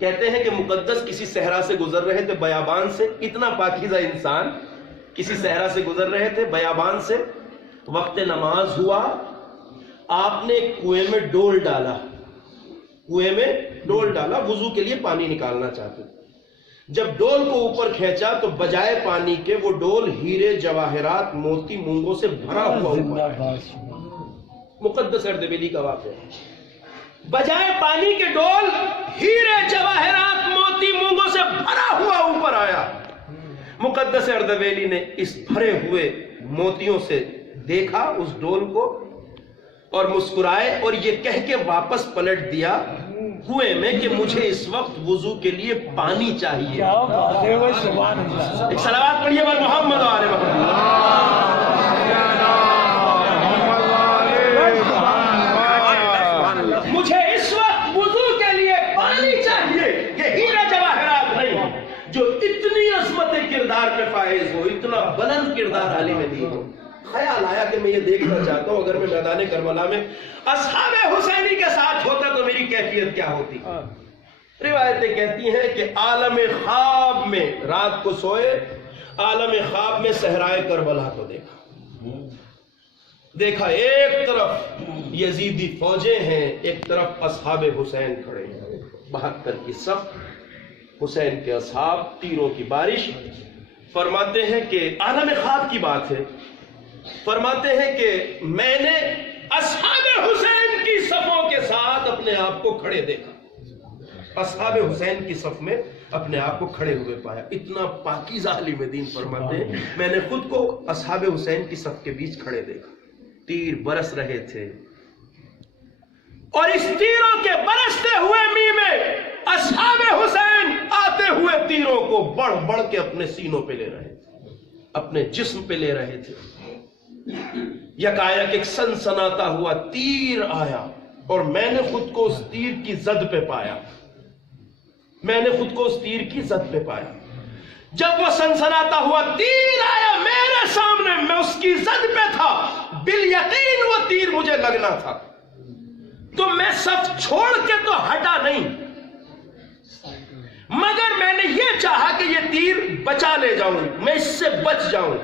کہتے ہیں کہ مقدس کسی صحرا سے گزر رہے تھے، بیابان سے، اتنا پاکیزہ انسان کسی صحرا سے گزر رہے تھے بیابان سے، وقت نماز ہوا، آپ نے کنویں میں ڈول ڈالا، کنویں میں ڈول ڈالا، وضو کے لیے پانی نکالنا چاہتے تھے۔ جب ڈول کو اوپر کھینچا تو بجائے پانی کے وہ ڈول ہیرے جواہرات موتی مونگوں سے بھرا ہوا اوپر، مقدس اردبیلی کا واقعہ، بجائے پانی کے ڈول ہیرے جواہرات موتی مونگوں سے بھرا ہوا اوپر آیا۔ مقدس اردبیلی نے اس بھرے ہوئے موتیوں سے دیکھا اس ڈول کو اور مسکرائے اور یہ کہہ کے واپس پلٹ دیا کنویں میں کہ مجھے اس وقت وضو کے لیے پانی چاہیے۔ ایک صلوات پڑھیے بر محمد و آل محمد۔ مجھے اس وقت وضو کے لیے پانی چاہیے، یہ ہیرا جواہرات نہیں جو اتنی عظمت کردار پہ فائز ہو، اتنا بلند کردار عالم دین ہو۔ خیال آیا کہ میں یہ دیکھنا چاہتا ہوں اگر میں میدان کربلا میں اصحاب حسینی کے ساتھ ہوتا تو میری کیفیت کیا ہوتی۔ روایتیں کہتی ہیں کہ عالم خواب میں رات کو سوئے، عالم خواب میں صحرائے کربلا کو دیکھا، ایک طرف یزیدی فوجیں ہیں، ایک طرف اصحاب حسین کھڑے ہیں، 72 کی صف، حسین کے اصحاب، تیروں کی بارش۔ فرماتے ہیں کہ عالم خواب کی بات ہے، فرماتے ہیں کہ میں نے اصحاب حسین کی صفوں کے ساتھ اپنے آپ کو کھڑے دیکھا، اصحاب حسین کی صف میں اپنے آپ کو کھڑے ہوئے پایا۔ اتنا پاکیزہ عالم دین فرماتے ہیں میں نے خود کو اصحاب حسین کی صف کے بیچ کھڑے دیکھا، تیر برس رہے تھے اور اس تیروں کے برستے ہوئے می میں اصحاب حسین آتے ہوئے تیروں کو بڑھ بڑھ کے اپنے سینوں پہ لے رہے تھے، اپنے جسم پہ لے رہے تھے۔ یکایک ایک سنسناتا ہوا تیر آیا اور میں نے خود کو اس تیر کی زد پہ پایا، میں نے خود کو اس تیر کی زد پہ پایا۔ جب وہ سنسناتا ہوا تیر آیا میرے سامنے، میں اس کی زد پہ تھا، بالیقین وہ تیر مجھے لگنا تھا، تو میں صف چھوڑ کے تو ہٹا نہیں، مگر میں نے یہ چاہا کہ یہ تیر بچا لے جاؤں، میں اس سے بچ جاؤں،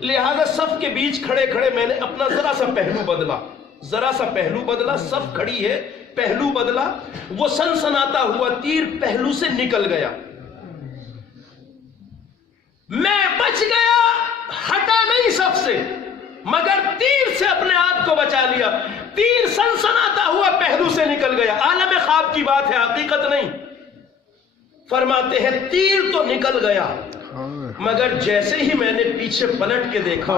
لہذا صف کے بیچ کھڑے کھڑے میں نے اپنا ذرا سا پہلو بدلا، صف کھڑی ہے، پہلو بدلا، وہ سنسناتا ہوا تیر پہلو سے نکل گیا، میں بچ گیا، ہٹا نہیں صف سے، مگر تیر سے اپنے آپ کو بچا لیا، تیر سنسناتا ہوا پہلو سے نکل گیا۔ عالم خواب کی بات ہے، حقیقت نہیں۔ فرماتے ہیں تیر تو نکل گیا، مگر جیسے ہی میں نے پیچھے پلٹ کے دیکھا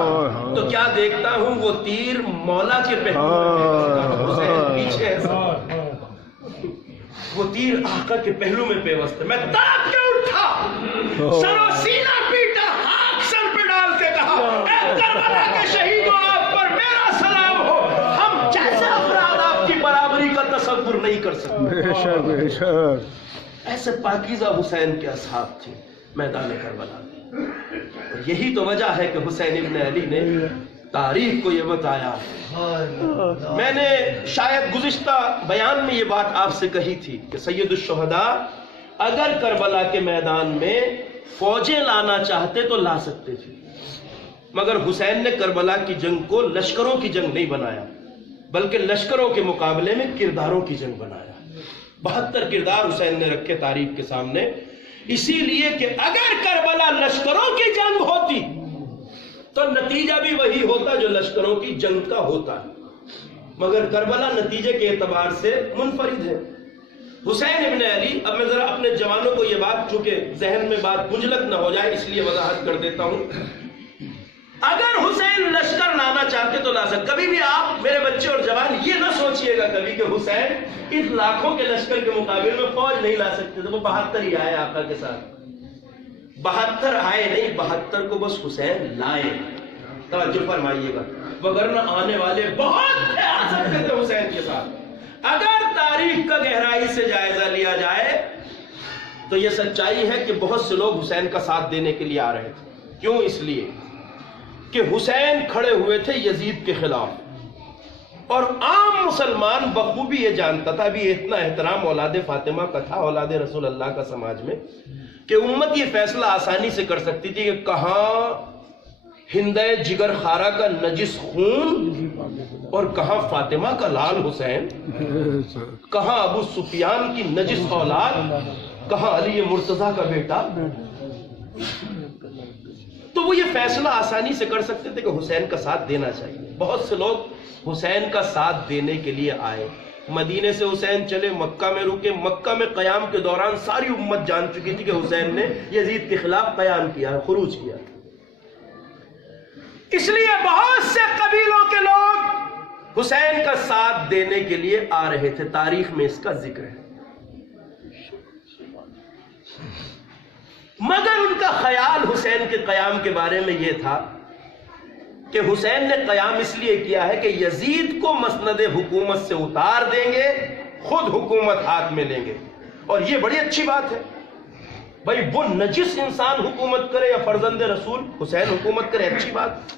تو کیا دیکھتا ہوں، وہ تیر مولا کے پہلو میں پیچھے ہے، وہ تیر آقا کے پہلو میں پیوست ہے۔ میں تڑپ کے اٹھا، سر و سینہ پیٹا، ہاتھ سر پہ ڈال کے کہا، اے کربلا کے شہیدوں، آپ پر میرا سلام ہو، ہم جیسے افراد آپ کی برابری کا تصور نہیں کر سکتے۔ ایسے پاکیزہ حسین کے اصحاب تھے میدان کربلا میں، اور یہی تو وجہ ہے کہ حسین ابن علی نے تاریخ کو یہ بتایا۔ میں نے شاید گزشتہ بیان میں یہ بات آپ سے کہی تھی کہ سید الشہداء اگر کربلا کے میدان میں فوجیں لانا چاہتے تو لا سکتے تھے، مگر حسین نے کربلا کی جنگ کو لشکروں کی جنگ نہیں بنایا، بلکہ لشکروں کے مقابلے میں کرداروں کی جنگ بنایا۔ 72 کردار حسین نے رکھے تاریخ کے سامنے، اسی لیے کہ اگر کربلا لشکروں کی جنگ ہوتی تو نتیجہ بھی وہی ہوتا جو لشکروں کی جنگ کا ہوتا ہے، مگر کربلا نتیجے کے اعتبار سے منفرد ہے۔ حسین ابن علی، اب میں ذرا اپنے جوانوں کو یہ بات، چونکہ ذہن میں بات گنجلک نہ ہو جائے اس لیے وضاحت کر دیتا ہوں، اگر حسین لشکر لانا چاہتے تو لا سکتے۔ کبھی بھی آپ میرے بچے اور جوان یہ نہ سوچئے گا کبھی کہ حسین اس لاکھوں کے لشکر کے مقابل میں فوج نہیں لا سکتے تھے، وہ 72 ہی آئے آقا کے ساتھ، 72 آئے نہیں، 72 کو بس حسین لائے۔ توجہ فرمائیے گا، وگرنہ آنے والے بہت تھے، آ سکتے تھے حسین کے ساتھ۔ اگر تاریخ کا گہرائی سے جائزہ لیا جائے تو یہ سچائی ہے کہ بہت سے لوگ حسین کا ساتھ دینے کے لیے آ رہے تھے۔ کیوں؟ اس لیے کہ حسین کھڑے ہوئے تھے یزید کے خلاف، اور عام مسلمان بخوبی یہ جانتا تھا، ابھی اتنا احترام اولاد فاطمہ کا تھا، اولاد رسول اللہ کا سماج میں، کہ امت یہ فیصلہ آسانی سے کر سکتی تھی کہ کہاں ہندے جگر خارا کا نجس خون اور کہاں فاطمہ کا لال حسین، کہاں ابو سفیان کی نجس اولاد، کہاں علی مرتضیٰ کا بیٹا. تو وہ یہ فیصلہ آسانی سے کر سکتے تھے کہ حسین کا ساتھ دینا چاہیے. بہت سے لوگ حسین کا ساتھ دینے کے لیے آئے. مدینے سے حسین چلے، مکہ میں رکے. مکہ میں قیام کے دوران ساری امت جان چکی تھی کہ حسین نے یزید کے خلاف قیام کیا، خروج کیا. اس لیے بہت سے قبیلوں کے لوگ حسین کا ساتھ دینے کے لیے آ رہے تھے. تاریخ میں اس کا ذکر ہے. مگر ان کا خیال حسین کے قیام کے بارے میں یہ تھا کہ حسین نے قیام اس لیے کیا ہے کہ یزید کو مسند حکومت سے اتار دیں گے، خود حکومت ہاتھ میں لیں گے. اور یہ بڑی اچھی بات ہے. بھائی وہ نجس انسان حکومت کرے یا فرزند رسول حسین حکومت کرے، اچھی بات.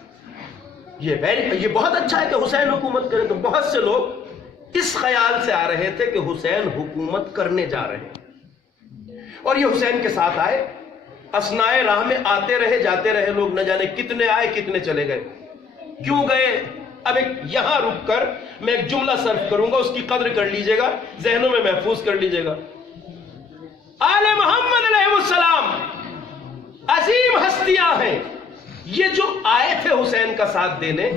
یہ بہت اچھا ہے کہ حسین حکومت کرے. تو بہت سے لوگ اس خیال سے آ رہے تھے کہ حسین حکومت کرنے جا رہے ہیں، اور یہ حسین کے ساتھ آئے. اسنائے راہ میں آتے رہے جاتے رہے لوگ، نہ جانے کتنے آئے کتنے چلے گئے. کیوں گئے؟ اب ایک یہاں رک کر میں ایک جملہ صرف کروں گا، اس کی قدر کر لیجئے گا، ذہنوں میں محفوظ کر لیجئے گا. آل محمد علیہ السلام عظیم ہستیاں ہیں. یہ جو آئے تھے حسین کا ساتھ دینے،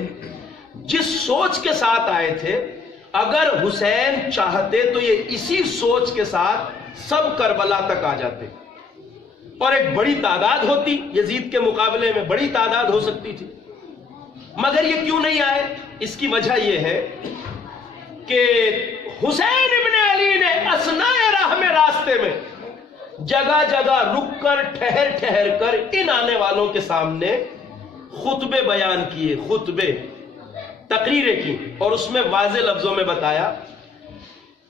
جس سوچ کے ساتھ آئے تھے، اگر حسین چاہتے تو یہ اسی سوچ کے ساتھ سب کربلا تک آ جاتے، اور ایک بڑی تعداد ہوتی. یزید کے مقابلے میں بڑی تعداد ہو سکتی تھی. مگر یہ کیوں نہیں آئے؟ اس کی وجہ یہ ہے کہ حسین ابن علی نے اثناء راہ میں، راستے میں جگہ جگہ رک کر ٹھہر ٹھہر کر ان آنے والوں کے سامنے خطبے بیان کیے، خطبے، تقریریں کی، اور اس میں واضح لفظوں میں بتایا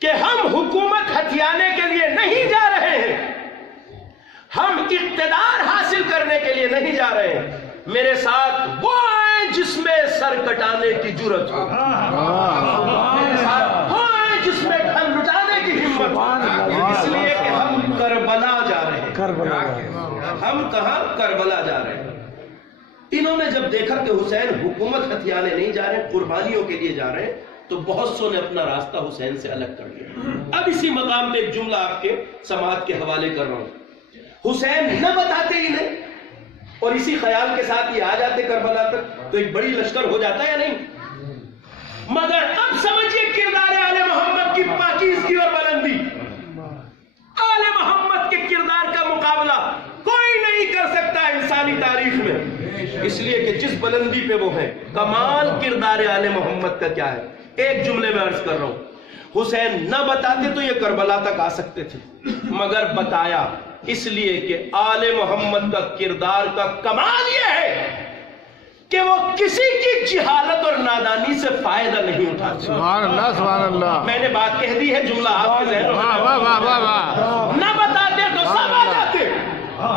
کہ ہم حکومت ہتھیانے کے لیے نہیں جا رہے ہیں، ہم اقتدار حاصل کرنے کے لیے نہیں جا رہے ہیں. میرے ساتھ وہ آئے جس میں سر کٹانے کی جرت ہو، میرے ساتھ وہ آئے جس میں دھن لٹانے کی ہمت ہو. اس لیے کہ ہم کربلا جا رہے ہیں. ہم کہاں؟ کربلا جا رہے ہیں. انہوں نے جب دیکھا کہ حسین حکومت ہتھیانے نہیں جا رہے، قربانیوں کے لیے جا رہے ہیں، تو بہت سو نے اپنا راستہ حسین سے الگ کر لیا. اب اسی مقام پہ ایک جملہ آپ کے سماعت کے حوالے کر رہا ہوں. حسین نہ بتاتے ہی نہیں اور اسی خیال کے ساتھ یہ آ جاتے کربلا تک، تو ایک بڑی لشکر ہو جاتا یا نہیں؟ مگر اب سمجھیے کردار آل محمد کی پاکیزگی اور بلندی. آل محمد کے کردار کا مقابلہ کوئی نہیں کر سکتا انسانی تاریخ میں، اس لیے کہ جس بلندی پہ وہ ہیں. کمال کردار آل محمد کا کیا ہے؟ ایک جملے میں عرض کر رہا ہوں. حسین نہ بتاتے تو یہ کربلا تک آ سکتے تھے، مگر بتایا اس لیے کہ آل محمد کا کردار کا کمال یہ ہے کہ وہ کسی کی جہالت اور نادانی سے فائدہ نہیں اٹھاتے. سبحان اللہ، سبحان اللہ. میں نے بات کہہ دی ہے، جملہ آپ کے ذہن میں. نہ بتاتے تو سب آ جاتے،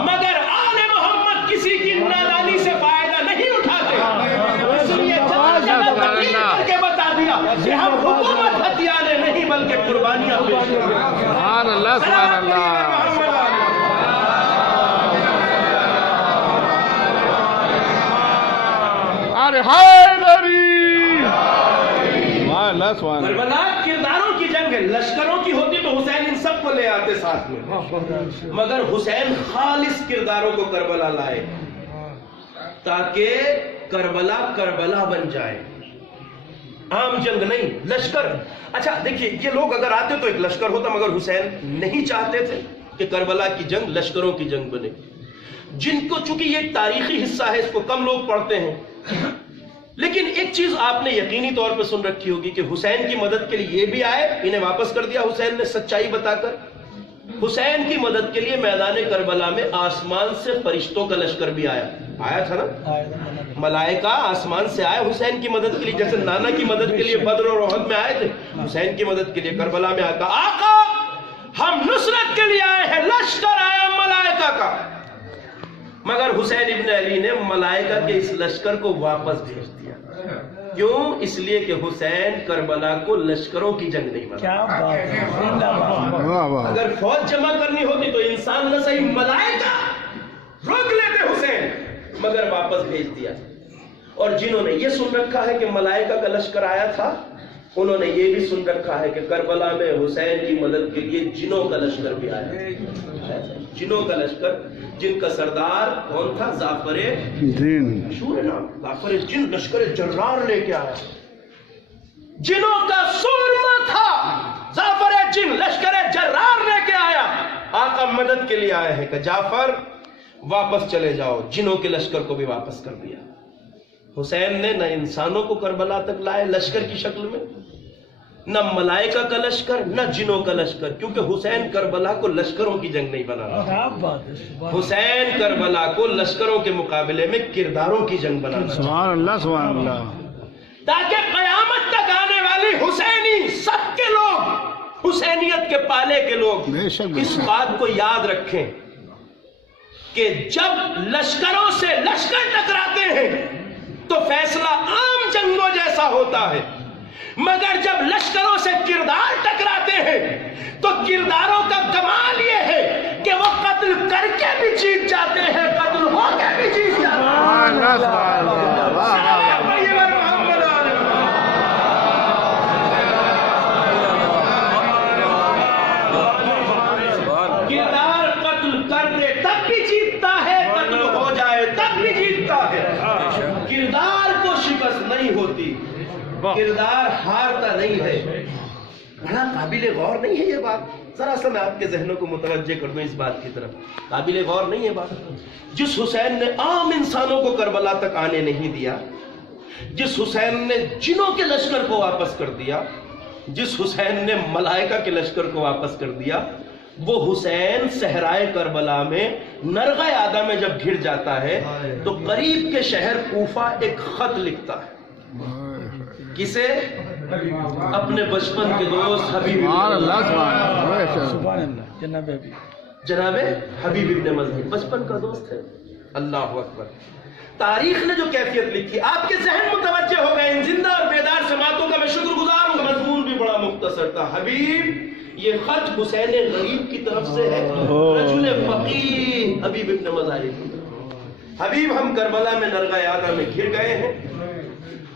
مگر آل محمد کسی کی نادانی سے فائدہ نہیں اٹھاتے. اس لیے تقریر کر کے بتا دیا کہ ہم حکومت ہتھیانے نہیں بلکہ قربانیاں پیش کریں. سبحان اللہ، سبحان اللہ. کربلا کرداروں کی جنگ ہے. لشکروں کی ہوتی تو حسین ان سب کو لے آتے ساتھ میں، مگر حسین خالص کرداروں کو کربلا لائے تاکہ کربلا کربلا بن جائے، عام جنگ نہیں، لشکر. اچھا دیکھیے، یہ لوگ اگر آتے تو ایک لشکر ہوتا، مگر حسین نہیں چاہتے تھے کہ کربلا کی جنگ لشکروں کی جنگ بنے. جن کو چونکہ یہ ایک تاریخی حصہ ہے، اس کو کم لوگ پڑھتے ہیں، لیکن ایک چیز آپ نے یقینی طور پہ سن رکھی ہوگی کہ حسین کی مدد کے لیے یہ بھی آئے، انہیں واپس کر دیا حسین نے سچائی بتا کر. حسین کی مدد کے لیے میدان کربلا میں آسمان سے فرشتوں کا لشکر بھی آیا تھا نا. ملائکہ آسمان سے آئے حسین کی مدد کے لیے، جیسے نانا کی مدد کے لیے بدر اور احد میں آئے تھے، حسین کی مدد کے لیے کربلا میں آیا. آقا ہم نصرت کے لیے آئے ہیں، لشکر آیا ملائکہ کا. مگر حسین ابن علی نے ملائکہ کے اس لشکر کو واپس بھیج دیا. کیوں؟ اس لیے کہ حسین کربلا کو لشکروں کی جنگ نہیں بنا. کیا بات ہے، زندہ باد. واہ واہ. اگر فوج جمع کرنی ہوتی تو انسان نہ صحیح ملائکہ روک لیتے حسین، مگر واپس بھیج دیا. اور جنہوں نے یہ سن رکھا ہے کہ ملائکہ کا لشکر آیا تھا، انہوں نے یہ بھی سن رکھا ہے کہ کربلا میں حسین کی مدد کے لیے جنوں کا لشکر بھی آیا. جنوں کا لشکر، جن کا سردار کون تھا؟ جعفر دین. مشہور ہے نا، جعفر جن لشکر جرار لے کے آیا. جنوں کا سورما تھا جعفر جن، لشکر جرار لے کے آیا. آقا مدد کے لیے آئے ہیں کہ جعفر واپس چلے جاؤ. جنوں کے لشکر کو بھی واپس کر دیا. حسین نے نہ انسانوں کو کربلا تک لائے لشکر کی شکل میں، نہ ملائکہ کا لشکر، نہ جنوں کا لشکر، کیونکہ حسین کربلا کو لشکروں کی جنگ نہیں بنا رہا. کیا بات ہے، سبحان حسین کربلا کو لشکروں کے مقابلے میں کرداروں کی جنگ بنانا چاہتا سبحان اللہ سبحان اللہ. تاکہ قیامت تک آنے والی حسینی سب کے لوگ، حسینیت کے پالے کے لوگ بے شک بے اس شک. بات کو یاد رکھیں کہ جب لشکروں سے لشکر ٹکراتے ہیں تو فیصلہ عام جنگوں جیسا ہوتا ہے، مگر جب لشکروں سے کردار ٹکراتے ہیں تو کرداروں کا کمال یہ ہے کہ وہ قتل کر کے بھی جیت جاتے ہیں، قتل ہو کے بھی جیت جاتے ہیں. سبحان اللہ سبحان اللہ. واہ واہ واہ. کردار قتل کر دے تب بھی جیتتا ہے، قتل ہو جائے تب بھی جیتتا ہے. کردار کو شکست نہیں ہوتی، کردار ہارتا نہیں ہے. بڑا قابل غور نہیں ہے یہ بات؟ ذرا سا میں آپ کے ذہنوں کو متوجہ کر دوں اس بات کی طرف. قابل غور نہیں ہے بات؟ جس حسین نے عام انسانوں کو کربلا تک آنے نہیں دیا، جس حسین نے جنوں کے لشکر کو واپس کر دیا، جس حسین نے ملائکہ کے لشکر کو واپس کر دیا، وہ حسین صحرائے کربلا میں نرغہ آدھا میں جب گھر جاتا ہے تو قریب کے شہر کوفہ ایک خط لکھتا ہے. کسے؟ اپنے بچپن کے دوست حبیب سبحان اللہ سبحان اللہ. بے شک. سبحان اللہ. جناب ابھی جناب حبیب ابن مظہر بچپن کا دوست ہے. اللہ اکبر. تاریخ نے جو کیفیت لکھی آپ کے ذہن متوجہ ہو گئے. ان زندہ اور بیدار سماعتوں کا میں شکر گزار ہوں. مضمون بھی بڑا مختصر تھا. حبیب، یہ خط حسین غریب کی طرف سے ہے، رجل فقیہ حبیب ابن مظہر. حبیب، ہم کربلا میں نرغہ آدھا میں گھر گئے ہیں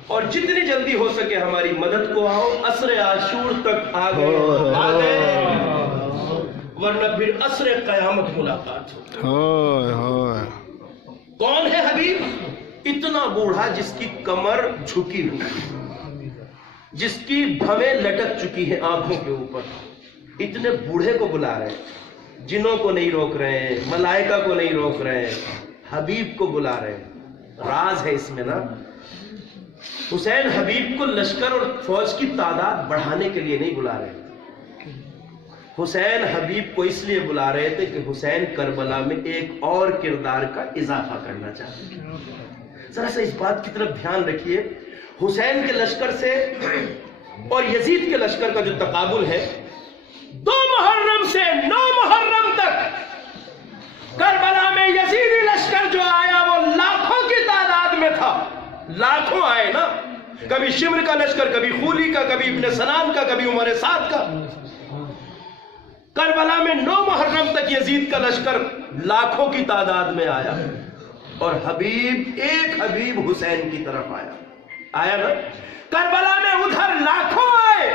اور جتنی جلدی ہو سکے ہماری مدد کو آؤ. عصر عاشور تک آ گئے ورنہ پھر عصر قیامت ملاقات ہو. ہوئے ہوئے. کون ہے حبیب؟ اتنا بوڑھا جس کی کمر جھکی ہوئی، جس کی بھویں لٹک چکی ہے آنکھوں کے اوپر. اتنے بوڑھے کو بلا رہے ہیں، جنوں کو نہیں روک رہے ہیں، ملائکہ کو نہیں روک رہے ہیں، حبیب کو بلا رہے ہیں. راز ہے اس میں نا. حسین حبیب کو لشکر اور فوج کی تعداد بڑھانے کے لیے نہیں بلا رہے. حسین حبیب کو اس لیے بلا رہے تھے کہ حسین کربلا میں ایک اور کردار کا اضافہ کرنا چاہتے ہیں. ذرا سا اس بات کی طرف دھیان رکھیے. حسین کے لشکر سے اور یزید کے لشکر کا جو تقابل ہے، 2 محرم سے 9 محرم تک کربلا میں یزیدی لشکر جو آیا وہ لاکھوں کی تعداد میں تھا. لاکھوں آئے نا، کبھی شمر کا لشکر، کبھی خولی کا، کبھی ابن سنان کا، کبھی عمر سعد کا. کربلا میں 9 محرم تک یزید کا لشکر لاکھوں کی تعداد میں آیا اور حبیب، ایک حبیب حسین کی طرف آیا نا. کربلا میں ادھر لاکھوں آئے،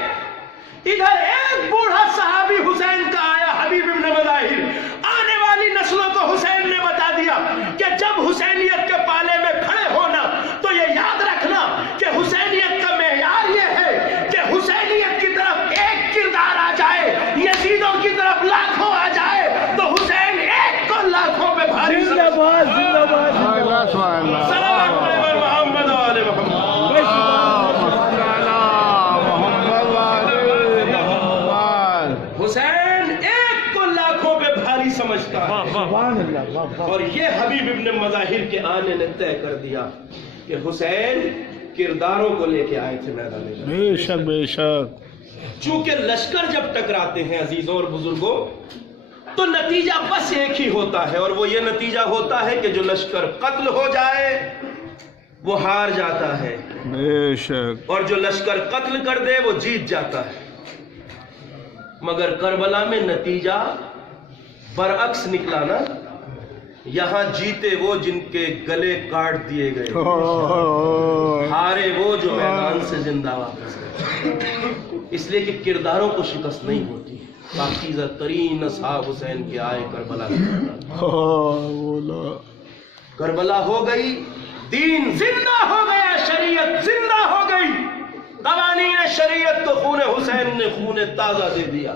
ادھر ایک بوڑھا صحابی حسین کا آیا، حبیب ابن مظاہر. آنے والی نسلوں کو حسین نے بتا دیا کہ جب حسینیت کے پالے میں کھڑے ہونا تو یہ یاد رکھنا کہ حسینیت کا معیار یہ ہے کہ حسینیت کی طرف ایک کردار آ جائے، یزیدوں کی طرف لاکھوں آ جائے تو حسین ایک کو لاکھوں پہ بھاری. زندہ باد، زندہ باد. سبحان اللہ سبحان اللہ. سلام علیہ محمد و آل محمد. حسین ایک کو لاکھوں پہ بھاری سمجھتا ہے. سبحان اللہ. اور یہ حبیب ابن مظاہر کے آنے نے طے کر دیا کہ حسین کرداروں کو لے کے آئے تھے میدان میں. بے شک بے شک. چونکہ لشکر جب ٹکراتے ہیں عزیزوں اور بزرگوں تو نتیجہ بس ایک ہی ہوتا ہے، اور وہ یہ نتیجہ ہوتا ہے کہ جو لشکر قتل ہو جائے وہ ہار جاتا ہے، بے شک اور جو لشکر قتل کر دے وہ جیت جاتا ہے۔ مگر کربلا میں نتیجہ برعکس نکلا نا، یہاں جیتے وہ جن کے گلے کاٹ دیے گئے، ہارے وہ جو میدان سے زندہ واپس گئے۔ اس لیے کہ کرداروں کو شکست نہیں ہوتی۔ پاکیزہ ترین اصحاب حسین کے آئے کربلا کے میدان۔ کربلا ہو گئی، دین زندہ ہو گیا، شریعت زندہ ہو گئی، قوانین شریعت کو خون حسین نے خون تازہ دے دیا۔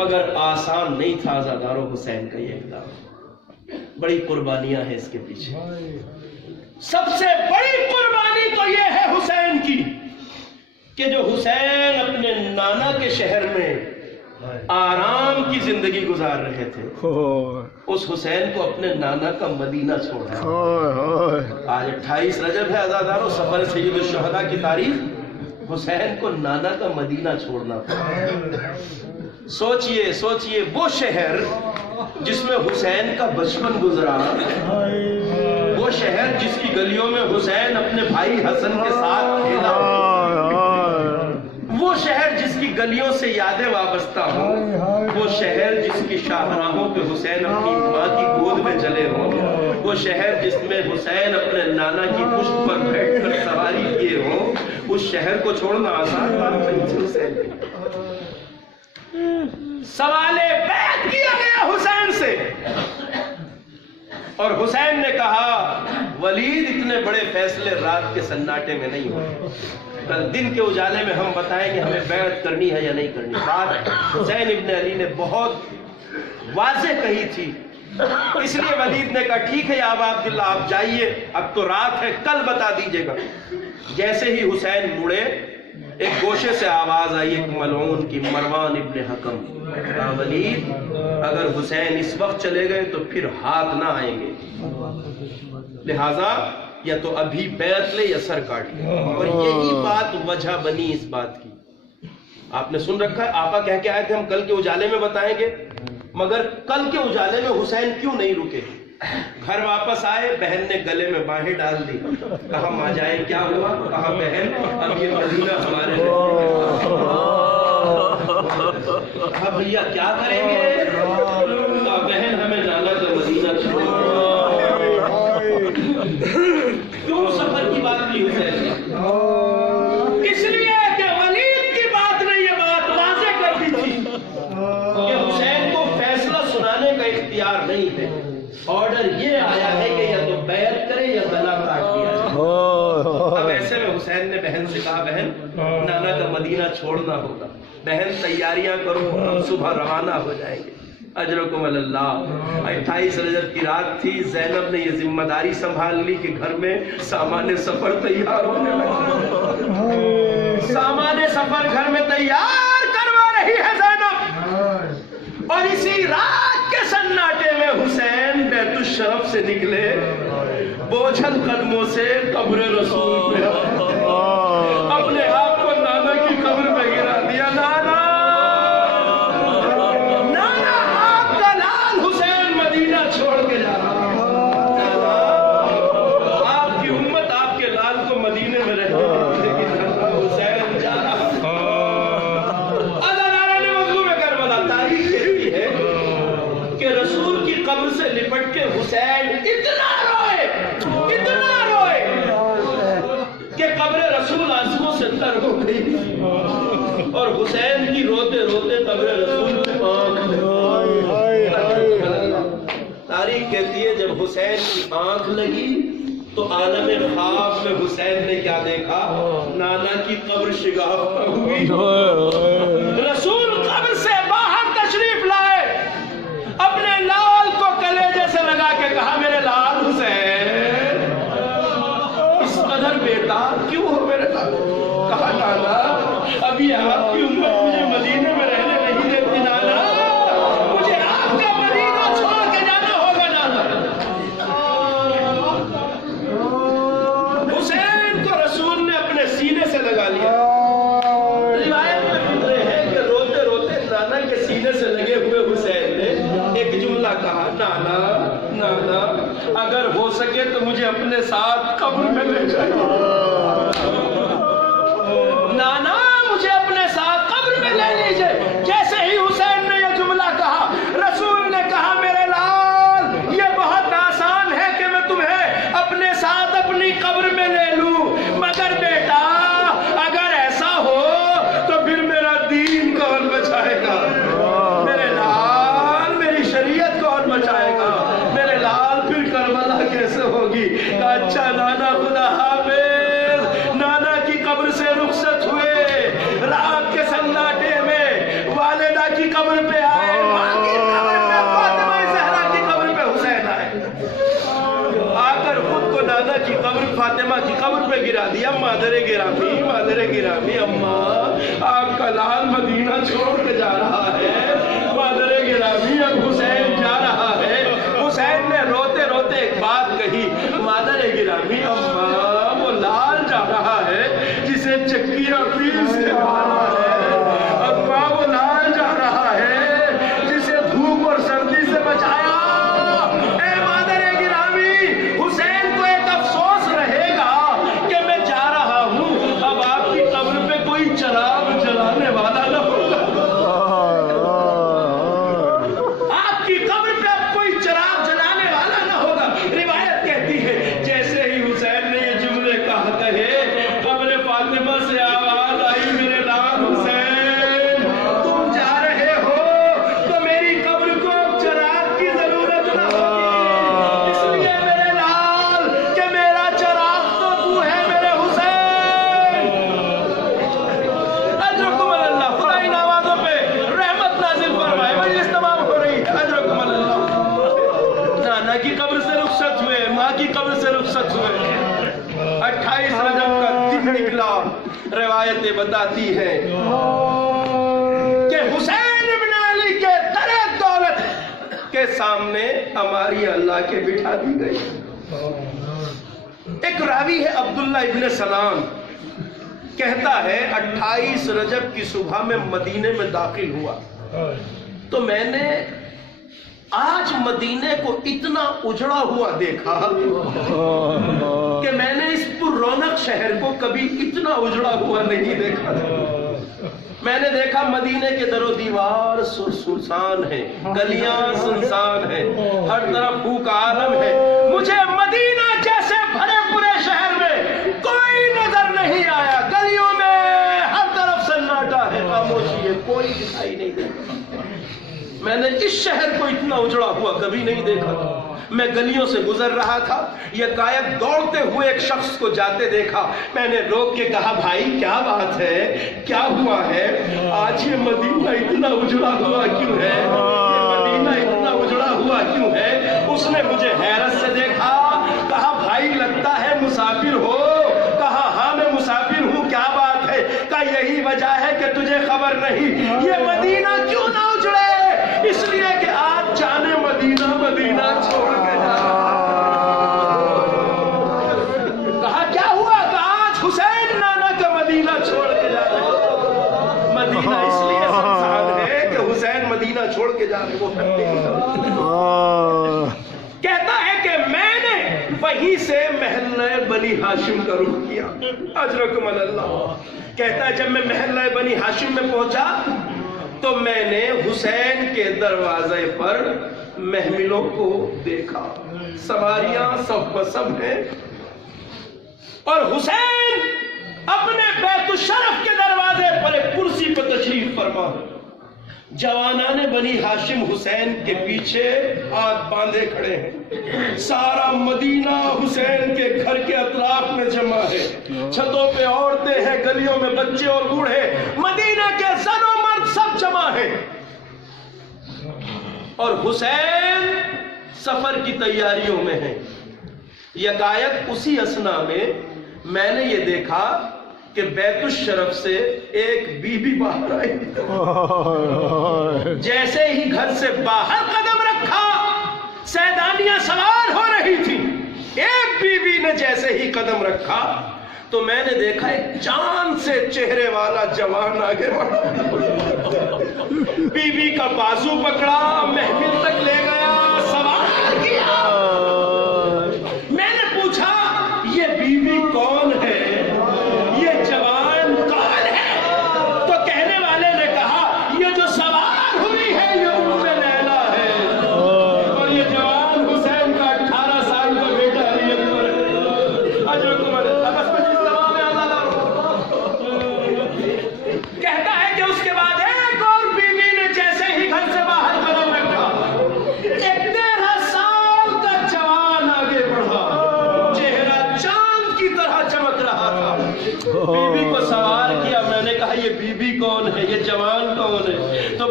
مگر آسان نہیں تھا عزادارو حسین کا یہ اقدام، بڑی قربانیاں ہیں اس کے پیچھے۔ سب سے بڑی قربانی تو یہ ہے حسین کی کہ جو حسین اپنے نانا کے شہر میں آرام کی زندگی گزار رہے تھے، اس حسین کو اپنے نانا کا مدینہ چھوڑا۔ آج 28 رجب ہے عزادارو، سفر سید الشہداء کی تاریخ، حسین کو نانا کا مدینہ چھوڑنا پڑا۔ سوچئے وہ شہر جس میں حسین کا بچپن گزرا، وہ شہر جس کی گلیوں میں حسین اپنے بھائی حسن کے ساتھ کھیلا، وہ شہر جس کی گلیوں سے یادیں وابستہ ہوں، وہ شہر جس کی شاہراہوں پہ حسین اپنی ماں کی گود میں چلے ہوں، وہ شہر جس میں حسین اپنے نانا کی پشت پر بیٹھ کر سواری کیے ہوں، اس شہر کو چھوڑنا آسان بات نہیں تھی حسین۔ سوال بیعت کیا گیا حسین سے، اور حسین نے کہا ولید اتنے بڑے فیصلے رات کے سناٹے میں نہیں ہوئے، کل دن کے اجالے میں ہم بتائیں گے ہمیں بیعت کرنی ہے یا نہیں کرنی۔ بات حسین ابن علی نے بہت واضح کہی تھی، اس لیے ولید نے کہا ٹھیک ہے یا ابا عبداللہ آپ جائیے، اب تو رات ہے، کل بتا دیجئے گا۔ جیسے ہی حسین مڑے، ایک گوشے سے آواز آئی ایک ملعون کی، مروان ابن حکم۔ کہا ولید اگر حسین اس وقت چلے گئے تو پھر ہاتھ نہ آئیں گے، لہٰذا یا تو ابھی بیعت لے یا سر کاٹ لے۔ اور یہی بات وجہ بنی اس بات کی۔ آپ نے سن رکھا ہے آقا کہہ کے آئے تھے ہم کل کے اجالے میں بتائیں گے، مگر کل کے اجالے میں حسین کیوں نہیں رکے؟ گھر واپس آئے، بہن نے گلے میں باہیں ڈال دی، کہا ماں جائیں کیا ہوا؟ کہا بہن اب یہ مدینہ ہمارے کہا بھیا کیا کریں گے؟ کہا بہن ہمیں نانا کا مدینہ چھوڑو۔ کیوں سفر کی بات کی حسین نے؟ اس لیے کہ ولید کی بات نے یہ بات واضح کر دی تھی کہ حسین کو فیصلہ سنانے کا اختیار نہیں ہے، آرڈر یہ آیا ہے کہ یا تو بیعت کرے یا گلا کاٹ دیا جائے۔ اب ایسے میں حسین نے بہن سے کہا بہن نانا کا مدینہ چھوڑنا ہوگا، بہن تیاریاں کرو، ہم صبح روانہ ہو جائیں گے۔ اجرکم اللہ۔ 28 رجب کی رات تھی، زینب نے یہ ذمہ داری سنبھال لی کہ گھر میں سامان سفر تیار ہونے لگا۔ سامان سفر گھر میں تیار کروا رہی ہے زینب، اور اسی رات کے سناٹے میں حسین بیت الشرف سے نکلے، بوجھل قدموں سے قبر رسول پہ اپنے آپ کو نانا کی قبر میں گرا دیا۔ نانا آپ کا لال حسین مدینہ چھوڑ کے جا رہا، نانا آپ کی امت آپ کے لال کو مدینے میں رہنے دیتی، لیکن حسین جا رہا۔ عزادارہ نے مظلوم کربلا تاریخ کہتی ہے کہ رسول کی قبر سے لپٹ کے حسین اتنا روئے کہ قبر رسول آنسوؤں سے تر ہو گئی، اور حسین کی روتے روتے قبر رسول پہ آنکھ لگی۔ تاریخ کہتی ہے جب حسین کی آنکھ لگی تو عالم خواب میں حسین نے کیا دیکھا؟ نانا کی قبر شگاف ہوئی، رسول قبر سے باہر تشریف لائے، اپنے لال کو کلیجے سے لگا کے کہا میرے لال حسین اس قدر بیدار کیوں ہو میرے لال؟ کہا نانا ابھی آپ کی امت مجھے مدینے میں رہنے نہیں دیتی، نانا مجھے آپ کا مدینہ چھوڑ کے جانا ہوگا نانا۔ حسین کو رسول نے اپنے سینے سے لگا لیا۔ روایت میں فکر ہے کہ روتے روتے نانا کے سینے سے لگے ہوئے حسین نے ایک جملہ کہا، نانا نانا اگر ہو سکے تو مجھے اپنے ساتھ قبر میں لے جائیے، نانا مجھے اپنے ساتھ قبر میں لے لیجئے۔ جیسے ہی حسین نے یہ جملہ کہا، رسول نے کہا میرے لال یہ بہت آسان ہے کہ میں تمہیں اپنے ساتھ اپنی قبر میں لے لوں، مگر بیٹا اگر ایسا ہو تو پھر میرا دین کون بچائے گا؟ میرے لال میری شریعت کون بچائے گا؟ میرے لال پھر کربلا کیسے ہوگی؟ کہا اچھا نانا خدا حافظ۔ نانا کی قبر سے رخصت ہوئے، رات کے سناٹے میں والدہ کی قبر پہ آئے، ماں کی قبر پہ فاطمہ زہرا کی قبر پہ حسین آئے، آ کر خود کو نانا کی قبر فاطمہ کی قبر پہ گرا دیا۔ مادر گرامی اماں آپ کا لال مدینہ چھوڑ کے جا رہا ہے، مادر گرامی اب حسین جا رہا ہے۔ حسین نے روتے روتے ایک بات کہی، مادر گرامی اماں وہ لال جا رہا ہے جسے چکی اور پیل سے مارا ہے، اماں وہ لال جا رہا ہے جسے دھوپ اور سردی سے بچایا۔ اے مادر گرامی حسین کو ایک افسوس رہے گا کہ میں جا رہا ہوں، اب آپ کی قبر پہ کوئی چراغ جلانے والا نہ ہوگا، آپ کی قبر پہ اب کوئی چراغ جلانے والا نہ ہوگا۔ روایت کہتی ہے جیسے ہی حسین نے یہ جملے کہے، قبر فاطمہ سے آواز آئی میرے لال حسین تم جا رہے ہو تو میری قبر کو اب چراغ کی ضرورت نہ ہوگی، اس لیے میرے لال کہ میرا چراغ تو تو ہے میرے حسین۔ اجرکم اللہ، خدا ان آوازوں پہ رحمت نازل فرمائے۔ مجلس تمام ہو رہی ہے، اجرکم اللہ۔ نانا کی قبر سے رخصت ہوئے، ماں کی قبر سے رخصت ہوئے، 28 رجب کا دن نکلا۔ روایتیں بتاتی ہیں کہ حسین ابن علی کے در دولت کے سامنے ہماری اللہ کے بٹھا دی گئی۔ ایک راوی ہے عبداللہ ابن سلام، کہتا ہے 28 رجب کی صبح میں مدینے میں داخل ہوا تو میں نے آج مدینے کو اتنا اجڑا ہوا دیکھا کہ میں نے اس پر رونق شہر کو کبھی اتنا اجڑا ہوا نہیں دیکھا تھا۔ میں نے دیکھا مدینے کے در و دیوار سنسان ہیں، گلیاں سنسان ہیں، ہر طرف پھوک عالم ہے۔ مجھے مدینہ جیسے بھرے پورے شہر میں کوئی نظر نہیں آیا، گلیوں میں ہر طرف سناٹا ہے، خاموشی ہے، کوئی دکھائی نہیں دیتا۔ میں نے اس شہر کو اتنا اجڑا ہوا کبھی نہیں دیکھا تھا۔ میں گلیوں سے گزر رہا تھا، یکایک دوڑتے ہوئے ایک شخص کو جاتے دیکھا۔ میں نے روک کے کہا بھائی کیا بات ہے، کیا ہوا ہے؟ آج یہ مدینہ اتنا اجڑا ہوا کیوں ہے؟ یہ مدینہ اتنا اجڑا ہوا کیوں ہے؟ اس نے مجھے حیرت سے دیکھا، کہا بھائی لگتا ہے مسافر ہو؟ کہا ہاں میں مسافر ہوں، کیا بات ہے؟ کہا یہی وجہ ہے کہ تجھے خبر نہیں یہ مدینہ کیوں نہ اجڑے، اس لیے کہ آج جانے مدینہ مدینہ چھوڑ کے جا رہا۔ کہا کیا ہوا؟ کہا آج حسین نانا کا مدینہ چھوڑ کے جا رہا۔ مدینہ اس لیے سنسان ہے کہ حسین مدینہ چھوڑ کے جا رہے، وہ کہتا ہے کہ میں نے وہیں سے محلہ بنی ہاشم کا رخ کیا۔ اجرکم اللہ۔ کہتا ہے جب میں محلہ بنی ہاشم میں پہنچا تو میں نے حسین کے دروازے پر محملوں کو دیکھا، سواریاں سب بسب ہیں، اور حسین اپنے بیت الشرف کے دروازے پر ایک کرسی پر تشریف فرما، جوانان بنی ہاشم حسین کے پیچھے ہاتھ باندھے کھڑے ہیں، سارا مدینہ حسین کے گھر کے اطراف میں جمع ہے، چھتوں پہ عورتیں ہیں، گلیوں میں بچے اور بوڑھے، مدینہ کے زن و مرد سب جمع ہیں، اور حسین سفر کی تیاریوں میں ہیں۔ یکایک اسی اثنا میں نے یہ دیکھا کہ بیت الشرف سے ایک بی بی باہر آئی، جیسے ہی گھر سے باہر قدم رکھا سیدانیاں سوار ہو رہی تھی، ایک بی بی نے جیسے ہی قدم رکھا تو میں نے دیکھا ایک چاند سے چہرے والا جوان آگے بڑھا، بی بی کا بازو پکڑا، محفل تک لے گیا، سوار کیا،